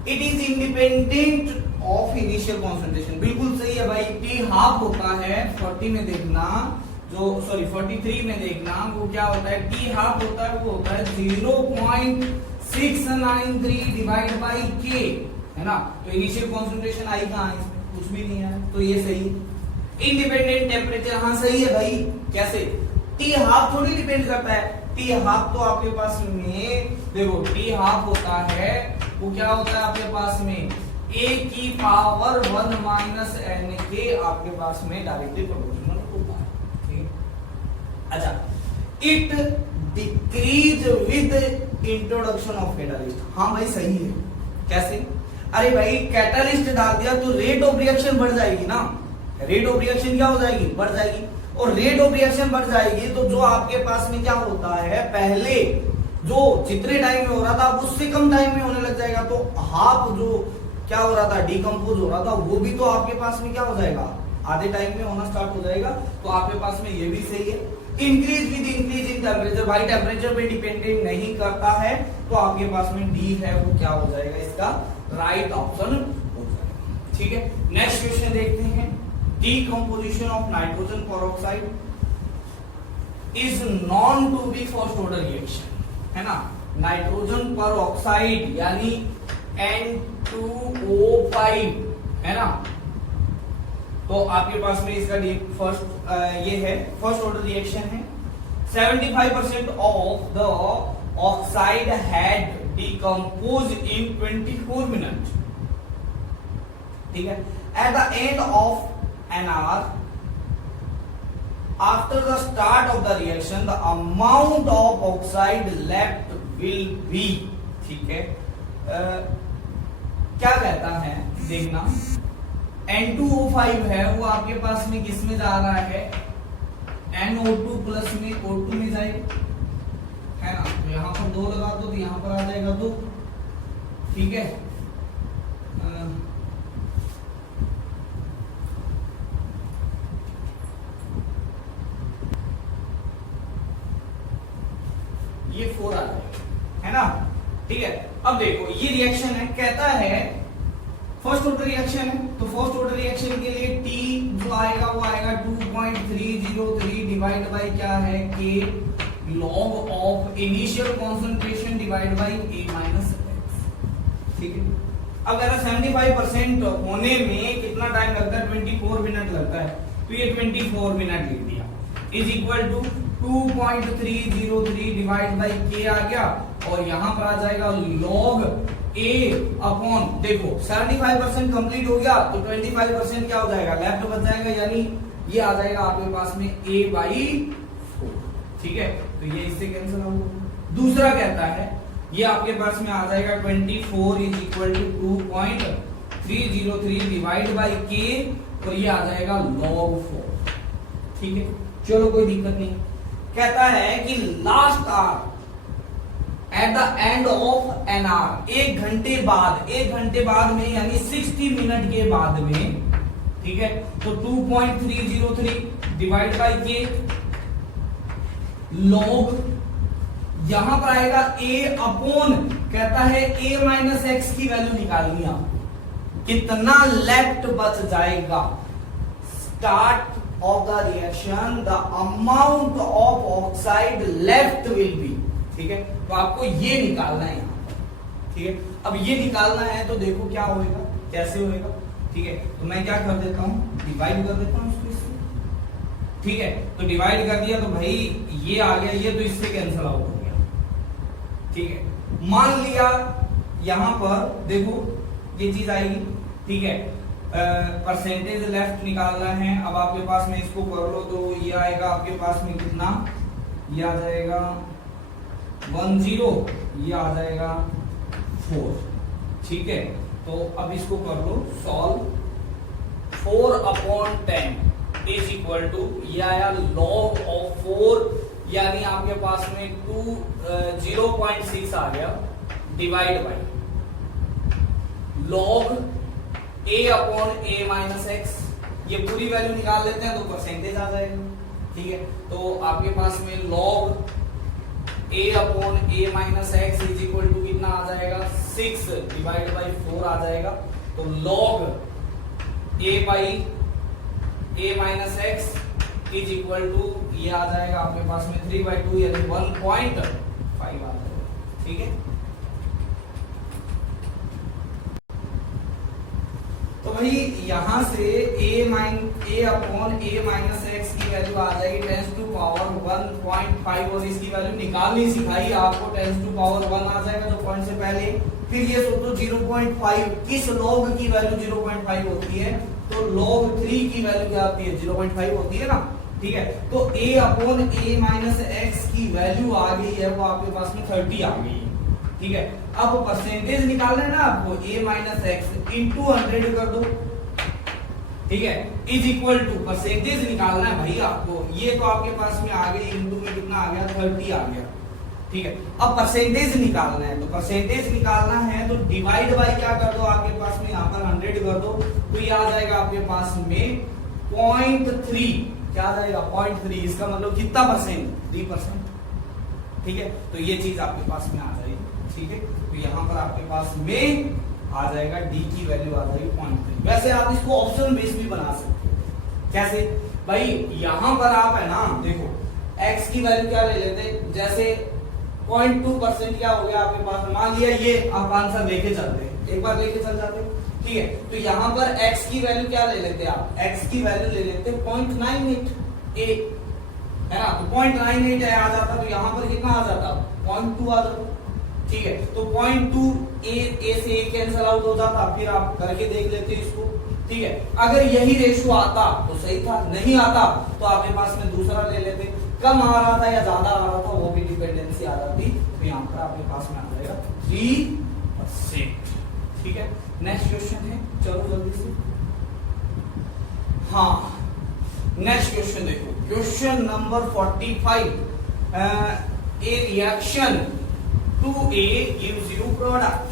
it is independent of initial concentration, बिल्कुल सही है भाई, टी हाफ होता है, 40 में देखना, जो सॉरी 43 में देखना, वो क्या होता है, टी हाफ होता है, वो होता है 0.693 डिवाइड बाई के, है ना। तो इनिशियल कॉन्सेंट्रेशन आई कहां है, कुछ भी नहीं है, तो ये सही। इंडिपेंडेंट टेम्परेचर, हाँ सही है भाई, कैसे, टी हाफ थोड़ी डिपेंड करता है, टी हाफ तो आपके पास में देखो, टी हाफ होता है, वो क्या होता है आपके पास में a की पावर 1 माइनस n के आपके पास में डायरेक्टली प्रोपोर्शनल होता है, ठीक। अच्छा, it decrease with introduction of catalyst, हाँ भाई सही है, कैसे, अरे भाई कैटालिस्ट डाल दिया तो रेट ऑफ रिएक्शन बढ़ जाएगी ना, रेट ऑफ रिएक्शन क्या हो जाएगी, बढ़ जाएगी, और रेट ऑफ रिएक्शन बढ़ जाएगी तो जो आपके पास में क्या होता है, पहले जो जितने टाइम में हो रहा था उससे कम टाइम में होने लग जाएगा, तो हाफ जो क्या हो रहा था, डिकम्पोज हो रहा था, वो भी तो आपके पास में क्या हो जाएगा, आधे टाइम में होना स्टार्ट हो जाएगा, तो आपके पास में ये भी सही है। Increase with increase in temperature, भाई टेम्परेचर पे डिपेंडेंट नहीं करता है, तो आपके पास में डी है, वो क्या हो जाएगा, इसका राइट ऑप्शन हो जाएगा, ठीक है। नेक्स्ट क्वेश्चन देखते हैं, decomposition of nitrogen peroxide is known to be first order reaction, है ना, नाइट्रोजन peroxide यानी N2O5, है ना, तो आपके पास में इसका फर्स्ट ये है, फर्स्ट ऑर्डर रिएक्शन है। 75% of the oxide had decompose in 24 minute, ठीक है। At the end of an hour after the start of the reaction the amount of oxide left will be, ठीक है। क्या कहता है देखना, N2O5 है, वो आपके पास में किस में जा रहा है, NO2 प्लस में O2 में जाएगा, है ना। तो यहाँ पर 2 लगा दो तो यहाँ पर आ जाएगा 2, ठीक है। ये 4 आ जाएगा, है ना, ठीक है। अब देखो ये रिएक्शन है, कहता है फर्स्ट ऑर्डर रिएक्शन है, तो फर्स्ट ऑर्डर रिएक्शन के लिए T जो आएगा वो आएगा 2.303 डिवाइड बाय क्या है K log of initial concentration divide by A minus x, ठीक है। अब अगर 75% होने में कितना टाइम लगता है, 24 मिनट लगता है, तो ये 24 मिनट लिख दिया, is equal to 2.303 divide by K आ गया, और यहां पर आ जाएगा log A अपॉन, देखो 75% कंप्लीट हो गया तो 25% क्या हो जाएगा, लेफ्ट बच जाएगा, यानी ये आ जाएगा आपके पास में A बाई 4, ठीक है। तो ये इससे कैंसिल होगा। दूसरा कहता है ये आपके पास में आ जाएगा 24 is equal to 2.303 divide by K, और ये आ जाएगा log 4, ठीक है। चलो कोई दिक्कत नहीं। कहता है कि last hour at the end of an hour, 1 घंटे बाद में, यानी 60 मिनट के बाद में, ठीक है। तो 2.303 डिवाइड बाई K log, यहां पर आएगा A अपॉन, कहता है A माइनस एक्स की वैल्यू निकालनी है, कितना लेफ्ट बच जाएगा, start of the reaction the amount of oxide left will be, ठीक है। तो आपको ये निकालना है यहां पर, ठीक है। अब ये निकालना है तो देखो क्या होएगा, कैसे होएगा, ठीक है। तो मैं क्या कर देता हूं, डिवाइड कर देता हूं इसको इससे, ठीक है। तो डिवाइड कर दिया तो भाई ये आ गया, ये तो इससे कैंसिल आउट हो गया, ठीक है। मान लिया यहां पर देखो ये चीज आएगी, ठीक है। परसेंटेज लेफ्ट निकालना है, अब आपके पास में इसको कर लो तो ये आएगा आपके पास में कितना, ये आ जाएगा 10, ये आ जाएगा 4, ठीक है। तो अब इसको कर लो सॉल्व, 4/10 इज इक्वल टू, ये आया log ऑफ 4, यानी आपके पास में 0.6 आ गया, divide by log A upon A minus x, ये पूरी वैल्यू निकाल लेते हैं तो परसेंटेज आ जाएगा, ठीक है। तो आपके पास में log A upon A minus X is equal to कितना आ जाएगा, 6 डिवाइड बाई 4 आ जाएगा। तो log A by A minus X is equal to, ये आ जाएगा आपके पास में 3/2, यानी 1.5 आ जाएगा, ठीक है। तो भाई यहां से A upon A minus x की वैल्यू आ जाएगी 10 टू पावर 1.5, और इसकी वैल्यू निकालनी सिखाई आपको, 10 टू पावर 1 आ जाएगा जो पॉइंट से पहले। फिर ये सोचो 0.5 किस log की वैल्यू 0.5 होती है, तो log 3 की वैल्यू क्या आती है, 0.5 होती है ना, ठीक है। तो A upon A minus x की वैल्यू आ गई है, वो आपके पास में 30 आ गई है, ठीक है। अब परसेंटेज निकालना है ना आपको, A माइनस एक्स इंटू 100 कर दो, ठीक है, इज इक्वल टू, परसेंटेज निकालना है भाई आपको, ये तो आपके पास में आ गई, इंटू में कितना आ गया, 30 आ गया, ठीक है। अब परसेंटेज निकालना है, तो परसेंटेज निकालना है तो डिवाइड बाय क्या कर दो, आपके पास में यहाँ पर 100 कर दो, तो ये आ जाएगा आपके पास में 0.3, क्या आ जाएगा 0.3, इसका मतलब कितना परसेंट, 3%, ठीक है। तो ये चीज आपके पास में आ जाएगी, ठीक है। तो यहाँ पर आपके पास में आ जाएगा D की वैल्यू आ जाएगी 0.3। वैसे आप इसको ऑप्शन बेस भी बना सकते हो, कैसे भाई, यहाँ पर आप है ना, देखो x की वैल्यू क्या ले लेते, जैसे 0.2% क्या हो गया आपके पास, मान लिया ये आप आंसर लेके चलते, एक बार लेके चल जाते, ठीक है। तो यहाँ पर x की वैल्यू क्या ले लेते आप, x की वैल्यू ले लेते 0.98 है ना, तो 0.98 आ जाता, तो यहाँ पर कितना आ जाता, 0.2 आ जाता, ठीक है। तो 0.2 A से A कैंसिल आउट हो जाता, फिर आप करके देख लेते इसको, ठीक है। अगर यही रेशियो आता तो सही था, नहीं आता तो आपके पास में दूसरा ले लेते, कम आ रहा था या ज्यादा आ रहा था वो भी डिपेंडेंसी आ जाती, तो यहाँ पर आपके पास में आ जाएगा 3%, ठीक है। नेक्स्ट क्वेश्चन है, चलो जल्दी से, हाँ नेक्स्ट क्वेश्चन देखो, question number 45, a reaction to A gives you product.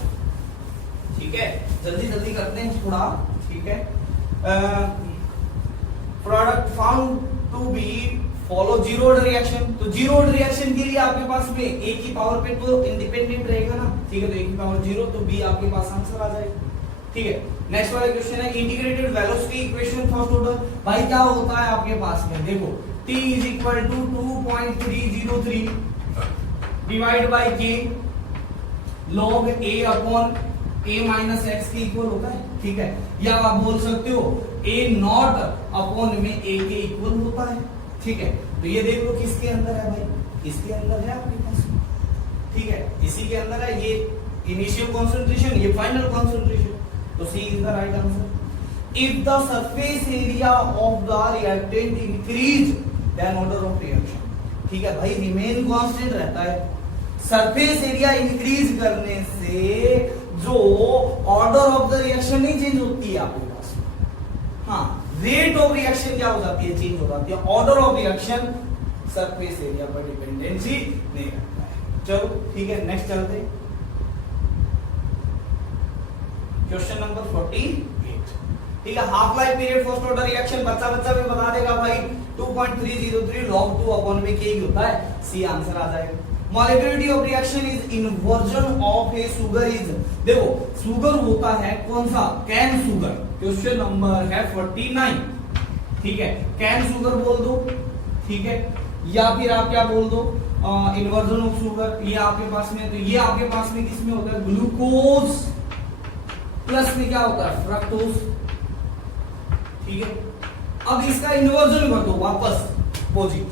ठीक है, जल्दी जल्दी करते हैं थोड़ा। ठीक है, product found to be follow zero order reaction. तो जीरो ऑर्डर रिएक्शन के लिए आपके पास में ए की पावर पे तो इंडिपेंडेंट रहेगा ना। ठीक है, तो ए की पावर 0, तो बी आपके पास आंसर आ जाएगा। ठीक है, नेक्स्ट वाला क्वेश्चन है integrated velocity equation first order. भाई क्या होता है आपके पास में, देखो t is equal to 2.303 divide by k log a upon a minus X के इक्वल होता है। ठीक है, या आप बोल सकते हो a नॉट अपॉन में a के इक्वल होता है। ठीक है, तो ये देख लो किसके अंदर है भाई, किसके अंदर है आपके पास। ठीक है, इसी के अंदर है, ये इनिशियल कंसंट्रेशन, ये फाइनल कंसंट्रेशन। तो C is the right answer. If the surface area of the reactant increase then order of reaction. ठीक है भाई, रिमेन कांस्टेंट रहता है। सरफेस एरिया इंक्रीज करने से जो ऑर्डर ऑफ द रिएक्शन नहीं चेंज होती है आपके पास। हाँ, रेट ऑफ रिएक्शन क्या हो जाती है, चेंज हो जाती है। Order of reaction surface area पर डिपेंडेंसी नहीं रखता है। चलो ठीक है, नेक्स्ट चलते हैं। Question number 48। ठीक है, half life period first order reaction बच्चा भी बता देगा भाई 2.303 log 2 अपॉन में के होता है। सी आंसर आ जाएगा। Molecularity of reaction is inversion of A sugar is, देखो शुगर होता है कौन सा, कैन शुगर। क्वेश्चन नंबर है 49। ठीक है, कैन शुगर बोल दो। ठीक है, या फिर आप क्या बोल दो, इन्वर्जन ऑफ शुगर। ये आपके पास में, तो ये आपके पास में किसमें होता है, ग्लूकोज प्लस में क्या होता है, फ्रक्टोज। ठीक है, अब इसका इन्वर्जन कर दो वापस अपोजिट।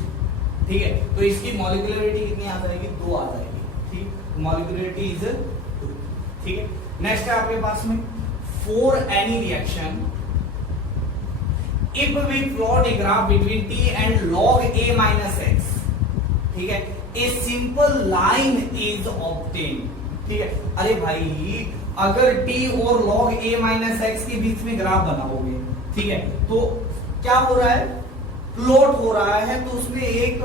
ठीक है, तो इसकी मॉलिक्यूलरिटी कितनी आ जाएगी, 2 आ जाएगी। ठीक, मॉलिक्यूलरिटी इज 2। ठीक है, नेक्स्ट है आपके पास में for any reaction if we plot a graph between t and log a minus x। ठीक है, a simple line is obtain. ठीक है, अरे भाई अगर t और log a minus x के बीच में ग्राफ बनाओगे, ठीक है, तो क्या हो रहा है, प्लॉट हो रहा है, तो उसमें एक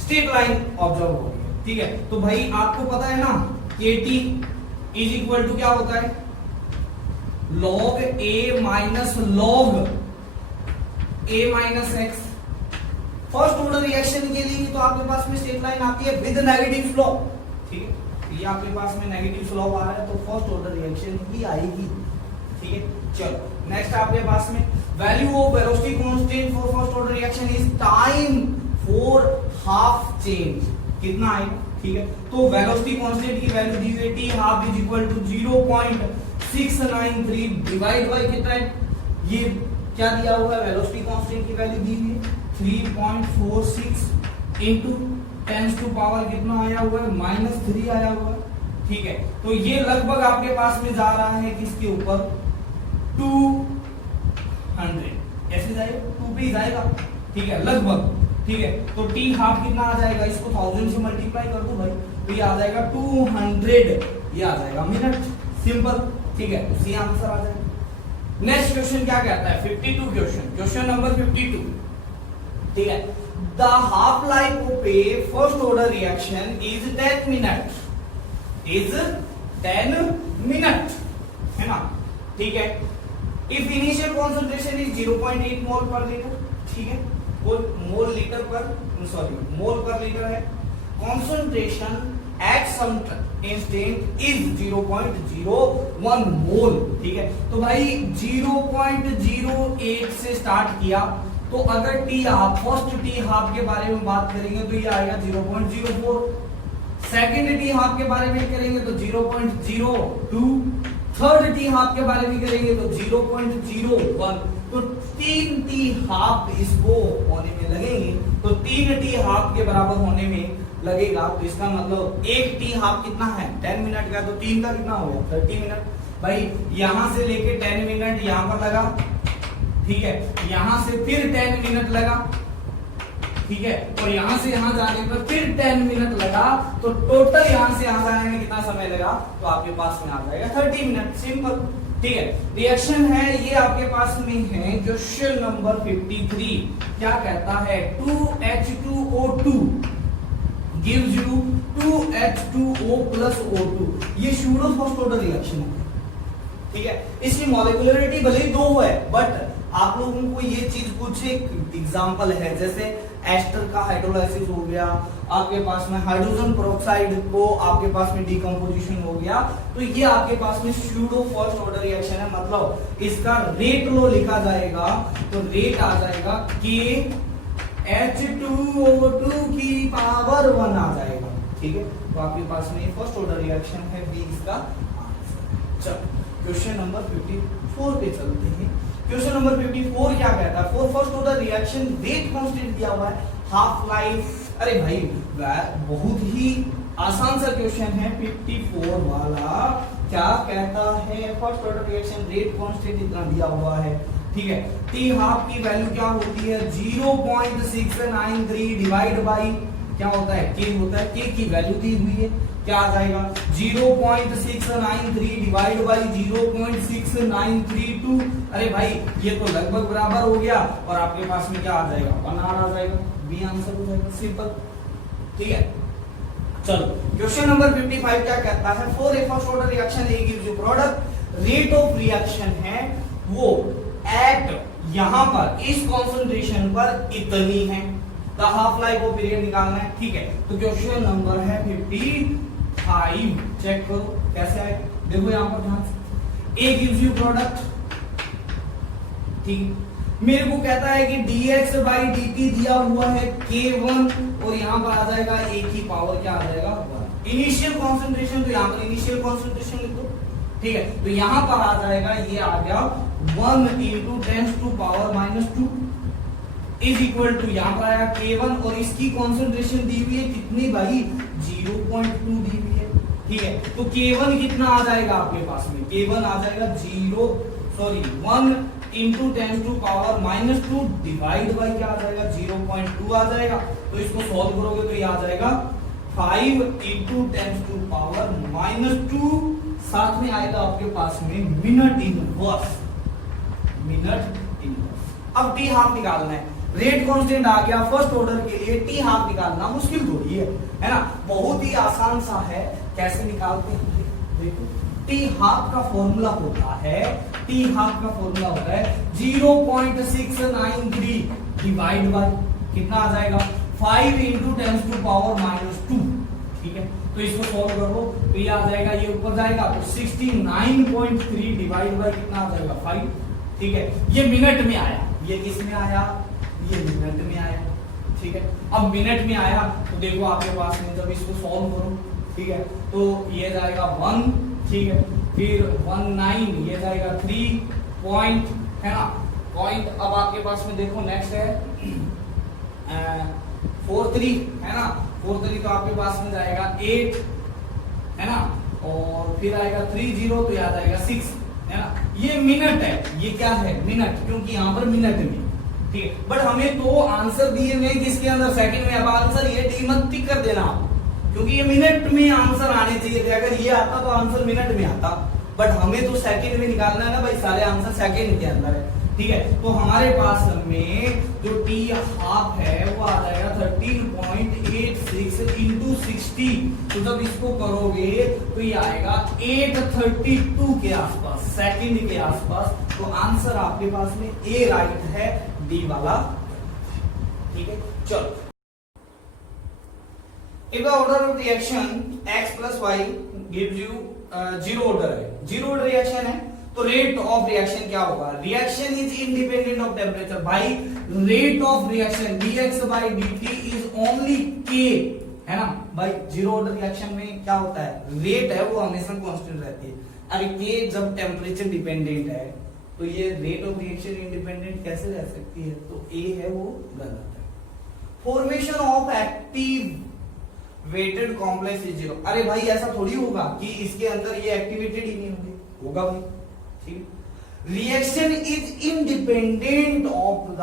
स्ट्रेट लाइन ऑब्जर्व हो रही है। ठीक है, तो भाई आपको पता है ना kt इज इक्वल टू क्या होता है, log a minus log a minus x. First order reaction के लिए तो आपके पास में स्ट्रेट लाइन आती है विद नेगेटिव स्लोप। ठीक है, ये आपके पास में नेगेटिव स्लोप आ रहा है, तो फर्स्ट ऑर्डर रिएक्शन ही आएगी। ठीक है, चलो नेक्स्ट आपके पास में value of velocity constant for first order reaction is time for half change. कितना आएगा, ठीक है, तो वेलोसिटी कांस्टेंट की वैल्यू दी हुई है t half is equal to 0.693 divide by कितना है, ये क्या दिया हुआ है, वेलोसिटी कांस्टेंट की वैल्यू दी हुई है 3.46 इनटू 10 टू पावर कितना आया हुआ है, -3 आया हुआ है। ठीक है, तो ये लगभग आपके पास में जा रहा है किसके ऊपर, 200 ऐसे जाएगा, 2 पे जाएगा। ठीक है, लगभग। ठीक है, तो t हाफ कितना आ जाएगा, इसको 1000 से मल्टीप्लाई कर दो भाई, तो ये आ जाएगा 200, ये आ जाएगा मिनट, सिंपल। ठीक है, तो सी आंसर आ जाएगा। नेक्स्ट क्वेश्चन क्या कहता है, 52 क्वेश्चन, क्वेश्चन नंबर 52। ठीक है, the half life of A first order reaction is 10 minute, is 10 minute, है ना। ठीक है, इफ इनिशियल कॉन्सेंट्रेशन इज 0.8 मोल पर लीटर। ठीक है, वो मोल लीटर पर, सॉरी मोल पर लीटर है। Concentration at some instant is 0.01 mole. ठीक है, तो भाई 0.08 से स्टार्ट किया, तो अगर T half, first T half के बारे में बात करेंगे तो ये आएगा 0.04, सेकेंड टी हाफ के बारे में करेंगे तो 0.02, थर्ड टी हाफ के बारे में करेंगे तो 0.01, तो 3 टी हाफ इसको होने में लगेंगे, तो 3 टी हाफ के बराबर होने में लगेगा। तो इसका मतलब एक टी हाफ कितना है, 10 मिनट का, तो 3 का कितना हो गया, 30 मिनट। भाई यहां से लेके 10 मिनट यहां पर लगा, ठीक है, यहां से फिर 10 मिनट लगा, ठीक है, और यहां से यहां जाने पर फिर 10 मिनट लगा, तो टोटल यहां से यहां जाने में कितना समय लगा, तो आपके पास में आ जाएगा 30 मिनट, सिंपल। ठीक है, रिएक्शन है ये आपके पास में है क्वेश्चन नंबर 53। क्या कहता है 2H2O2 gives you 2H2O plus O2। ये सूडो फर्स्ट ऑर्डर रिएक्शन है, ठीक है। इसकी मॉलिक्यूलरिटी भले ही 2 है, बट आप लोगों को ये चीज कुछ एक एग्जांपल है, जैसे एस्टर का हाइड्रोलाइसिस हो गया, आपके पास में हाइड्रोजन पेरोक्साइड को आपके पास में डिकम्पोजिशन हो गया, तो ये आपके पास में सूडो फर्स्ट ऑर्डर रिएक्शन है। मतलब इसका रेट लो लिखा जाएगा तो रेट आ जाएगा कि H2O2 की पावर 1 आ जाएगा, ठीक है। तो आपके पास में फर्स्ट ऑर्डर रिएक्शन है, बी इसका आंसर। चलो क्वेश्चन नंबर 54 पे चलते हैं। क्वेश्चन नंबर 54 क्या कहता है, for first order reaction rate constant दिया हुआ है, हाफ लाइफ। अरे भाई बहुत ही आसान सा क्वेश्चन है 54 वाला। क्या कहता है first order reaction rate constant इतना दिया हुआ है, ठीक है। टी हाफ की वैल्यू क्या होती है 0.693 डिवाइड बाई क्या होता है के होता है, के की वैल्यू दी हुई है, क्या आ जाएगा 0.693 डिवाइड बाई 0.6932। अरे भाई ये तो लगभग बराबर हो गया और आपके पास में क्या आ जाएगा 1 आ जाएगा, बी आंसर हो जाएगा, सिंपल, ठीक है। चलो क्वेश्चन नंबर 55 क्या कहता है, for a first order reaction A gives you product, rate of reaction है वो एट यहां पर इस कॉन्सेंट्रेशन पर इतनी है, the half life of period निकालना है, ठीक है। तो क्वेश्चन नंबर है 55, चेक करो कैसे आए, देखो यहां पर ध्यान से, ए गिव्स यू प्रोडक्ट, ठीक, मेरे को कहता है कि dx बाई dt दिया हुआ है k1 और यहां पर आ जाएगा a की पावर क्या आ जाएगा 1। इनिशियल कॉन्सेंट्रेशन, तो यहां पर इनिशियल कॉन्सेंट्रेशन लिख दो, ठीक है। तो यहां पर आ जाएगा ये आ गया 1 into 10 to power -2 is equal to यहां पर आया k1 और इसकी कॉन्सेंट्रेशन दी हुई है कितनी भाई 0.2 दी हुई है, ठीक है। तो k1 कितना आ जाएगा आपके पास में, k1 आ जाएगा 1 into 10 to power -2 divide by क्या आ जाएगा 0.2 आ जाएगा। तो इसको सॉल्व करोगे तो ये आ जाएगा 5 इंटू 10 टू पावर -2, साथ में आएगा आपके पास में मिनट इनवर्स, मिनट इनवर्स। अब टी हाफ निकालना है, रेट कांस्टेंट आ गया फर्स्ट ऑर्डर के लिए, टी हाफ निकालना मुश्किल थोड़ी है ना, बहुत ही आसान सा है। कैसे निकालते हैं देखो, टी हाफ का फॉर्मूला होता है, टी हाफ का फॉर्मूला होता है 0.693 डिवाइड बाय कितना आ जाएगा 5 इंटू 10 टू पावर -2, ठीक है। तो इसको सॉल्व करो तो ये आ जाएगा, ये ऊपर जाएगा तो 69.3 डिवाइड बाय कितना आ जाएगा 5, ठीक है। ये मिनट में आया, ये किस में आया, ये मिनट में आया, ठीक है। अब मिनट में आया तो देखो आपके पास में जब इसको सॉल्व करो, ठीक है, तो ये जाएगा 1, ठीक है, फिर 19 ये जाएगा 3 पॉइंट, है ना, पॉइंट। अब आपके पास में देखो नेक्स्ट है 43, है ना, 43 तो आपके पास में जाएगा 8, है ना, और फिर आएगा 30 तो याद आएगा 6, है ना। ये मिनट है, ये क्या है मिनट, क्योंकि यहाँ पर मिनट में, ठीक है। बट हमें तो आंसर दिए हुए किसके अंदर सेकंड में, अब आंसर ये डी मत टिक कर देना आप, क्योंकि ये मिनट में आंसर आने चाहिए थे, अगर ये आता तो आंसर मिनट में आता, बट हमें तो सेकंड में निकालना है ना भाई, सारे आंसर सेकंड के अंदर है, ठीक है। तो हमारे पास में जो टी हाफ है वो आ जाएगा 13.86 इंटू 60, तो जब इसको करोगे तो ये आएगा 832 के आसपास, सेकंड के आसपास। तो आंसर आपके पास में ए राइट है, डी वाला, ठीक है। चलो if the order of reaction x plus y gives you zero order है, zero order reaction है तो रेट ऑफ रिएक्शन क्या होगा, reaction is independent of temperature, भाई rate of reaction dx by dt is only k, है ना भाई। Zero order reaction में क्या होता है, रेट है वो हमेशा कांस्टेंट रहती है, अरे k जब टेम्परेचर डिपेंडेंट है तो ये रेट ऑफ रिएक्शन इंडिपेंडेंट कैसे रह सकती है, तो a है वो गलत है। Formation of activated complex is 0, अरे भाई ऐसा थोड़ी होगा कि इसके अंदर ये एक्टिवेटेड ही नहीं होंगे, होगा भाई, ठीक। Reaction is independent of the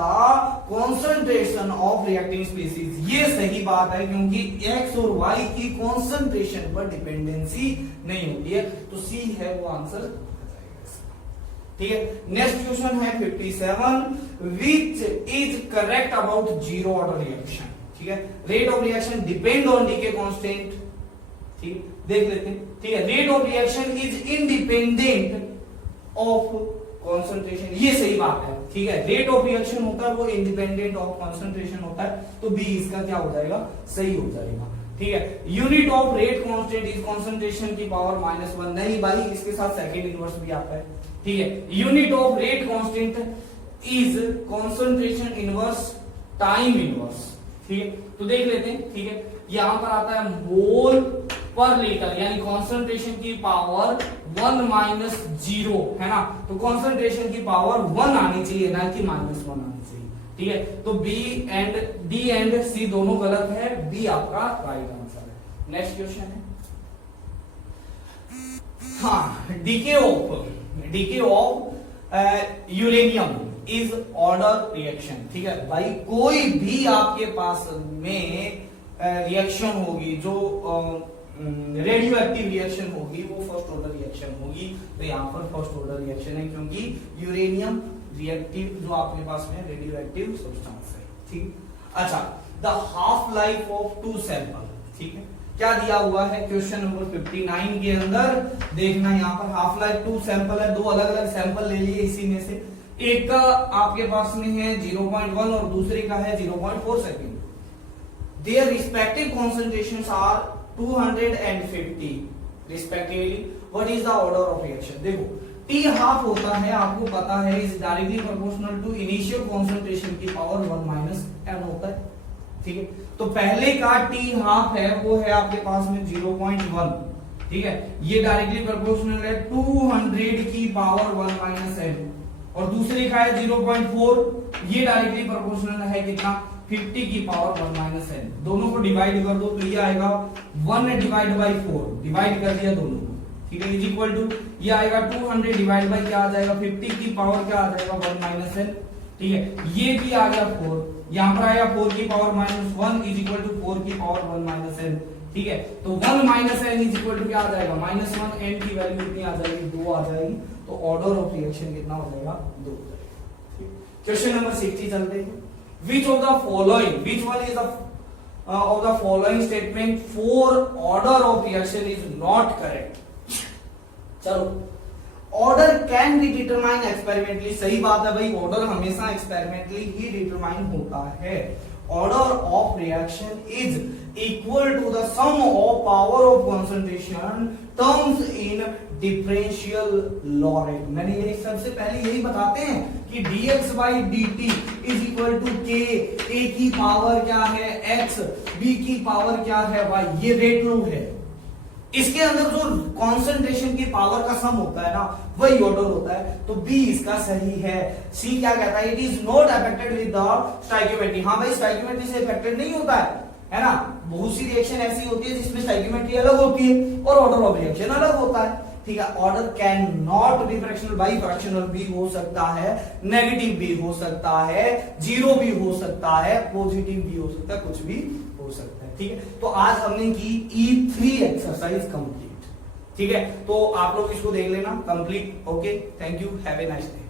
concentration of reacting species, ये सही बात है, क्योंकि x और y की कॉन्सेंट्रेशन पर डिपेंडेंसी नहीं होती है, तो सी है वो आंसर। ठीक है। नेक्स्ट क्वेश्चन है 57, which is correct about zero order reaction. ठीक है, rate of reaction depend on decay constant. ठीक, देख लेते हैं। ठीक है, rate of reaction is independent of concentration, ये सही बात है। ठीक है, रेट ऑफ रिएक्शन होता है वो इंडिपेंडेंट ऑफ कॉन्सेंट्रेशन होता है, तो बी इसका क्या हो जाएगा, सही हो जाएगा। ठीक है, unit of rate constant is concentration की पावर -1। नहीं भाई, इसके साथ सेकंड इनवर्स भी आता है। ठीक है, unit of rate constant is concentration inverse time inverse. ठीक है, तो देख लेते हैं। ठीक है, यहां पर आता है मोल पर लीटर, यानी कॉन्सेंट्रेशन की पावर 1 - 0 है ना, तो कॉन्सेंट्रेशन की पावर 1 आनी चाहिए, ना कि -1 आनी चाहिए। ठीक है, तो बी एंड डी एंड सी दोनों गलत है, बी आपका राइट आंसर है। नेक्स्ट क्वेश्चन है, हाँ, DK of uranium is order reaction. ठीक है भाई, कोई भी आपके पास में रिएक्शन होगी जो रेडियो एक्टिव रिएक्शन होगी, वो फर्स्ट ऑर्डर रिएक्शन होगी। तो यहाँ पर फर्स्ट ऑर्डर रिएक्शन है, क्योंकि यूरेनियम रिएक्टिव जो आपके पास में रेडियो एक्टिव सब्सटेंस है। ठीक, अच्छा, the half life of 2 sample. ठीक है, क्या दिया हुआ है क्वेश्चन नंबर 59 के अंदर, देखना यहाँ पर हाफ लाइफ 2 सैंपल है, दो अलग अलग सैंपल ले लिए इसी में से, एक का आपके पास में है 0.1 और दूसरे का है 0.4 second. Their respective concentrations are 200 and 50 respectively. What is the order of reaction? देखो, T half होता है, आपको पता है, is directly proportional to initial concentration की पावर 1 - n होता है। ठीक है, तो पहले का T half है वो है आपके पास में 0.1। ठीक है, ये डायरेक्टली प्रोपोर्शनल है 200 की पावर 1 - n, और दूसरे का है 0.4, ये डायरेक्टली प्रोपोर्शनल है कितना, 50 की पावर 1 - n। दोनों को डिवाइड कर दो तो ये आएगा 1/4, डिवाइड कर दिया दोनों को। ठीक है, इज इक्वल टू ये आएगा 200 डिवाइड बाई क्या आ जाएगा, 50 की पावर क्या आ जाएगा, 1 - n। ठीक है, ये भी आ गया 4, यहां पर आएगा 4 की पावर -1 इज इक्वल टू 4 की पावर 1 - n। ठीक है, तो 1 - n इज इक्वल टू क्या आ जाएगा, -1, n की वैल्यू कितनी आ जाएगी, 2 आ जाएगी। तो ऑर्डर ऑफ रिएक्शन कितना हो जाएगा, 2 हो जाएगा। क्वेश्चन नंबर 60 चलते हैं। Which of the following, which one is the of the following statement for order of reaction is not correct? चलो, order can be determine experimentally, सही बात है भाई, ऑर्डर हमेशा एक्सपेरिमेंटली ही डिटरमाइन होता है। Order of reaction is equal to the sum of power of concentration terms in differential law rate. मैंने ये सबसे पहले यही बताते हैं कि dx by dt is equal to k, a की पावर क्या है x, b की पावर क्या है y, ये रेट लॉ है। इसके अंदर जो कॉन्सेंट्रेशन की पावर का सम होता है ना, वही ऑर्डर होता है, तो बी इसका सही है। सी क्या कहता है, it is not affected with the stoichiometry. हाँ भाई, स्टोइकियोमेट्री से अफेक्टेड नहीं होता है ना, बहुत सी रिएक्शन ऐसी होती है जिसमें स्टोइकियोमेट्री अलग होती है और ऑर्डर ऑफ रिएक्शन अलग होता है। ठीक है, order can not be fractional, by fractional भी हो सकता है, नेगेटिव भी हो सकता है, जीरो भी हो सकता है, पॉजिटिव भी हो सकता है, कुछ भी हो सकता है। ठीक है, तो आज हमने की E3 एक्सरसाइज कंप्लीट। ठीक है, तो आप लोग इसको देख लेना complete. Okay, thank you, have a nice day.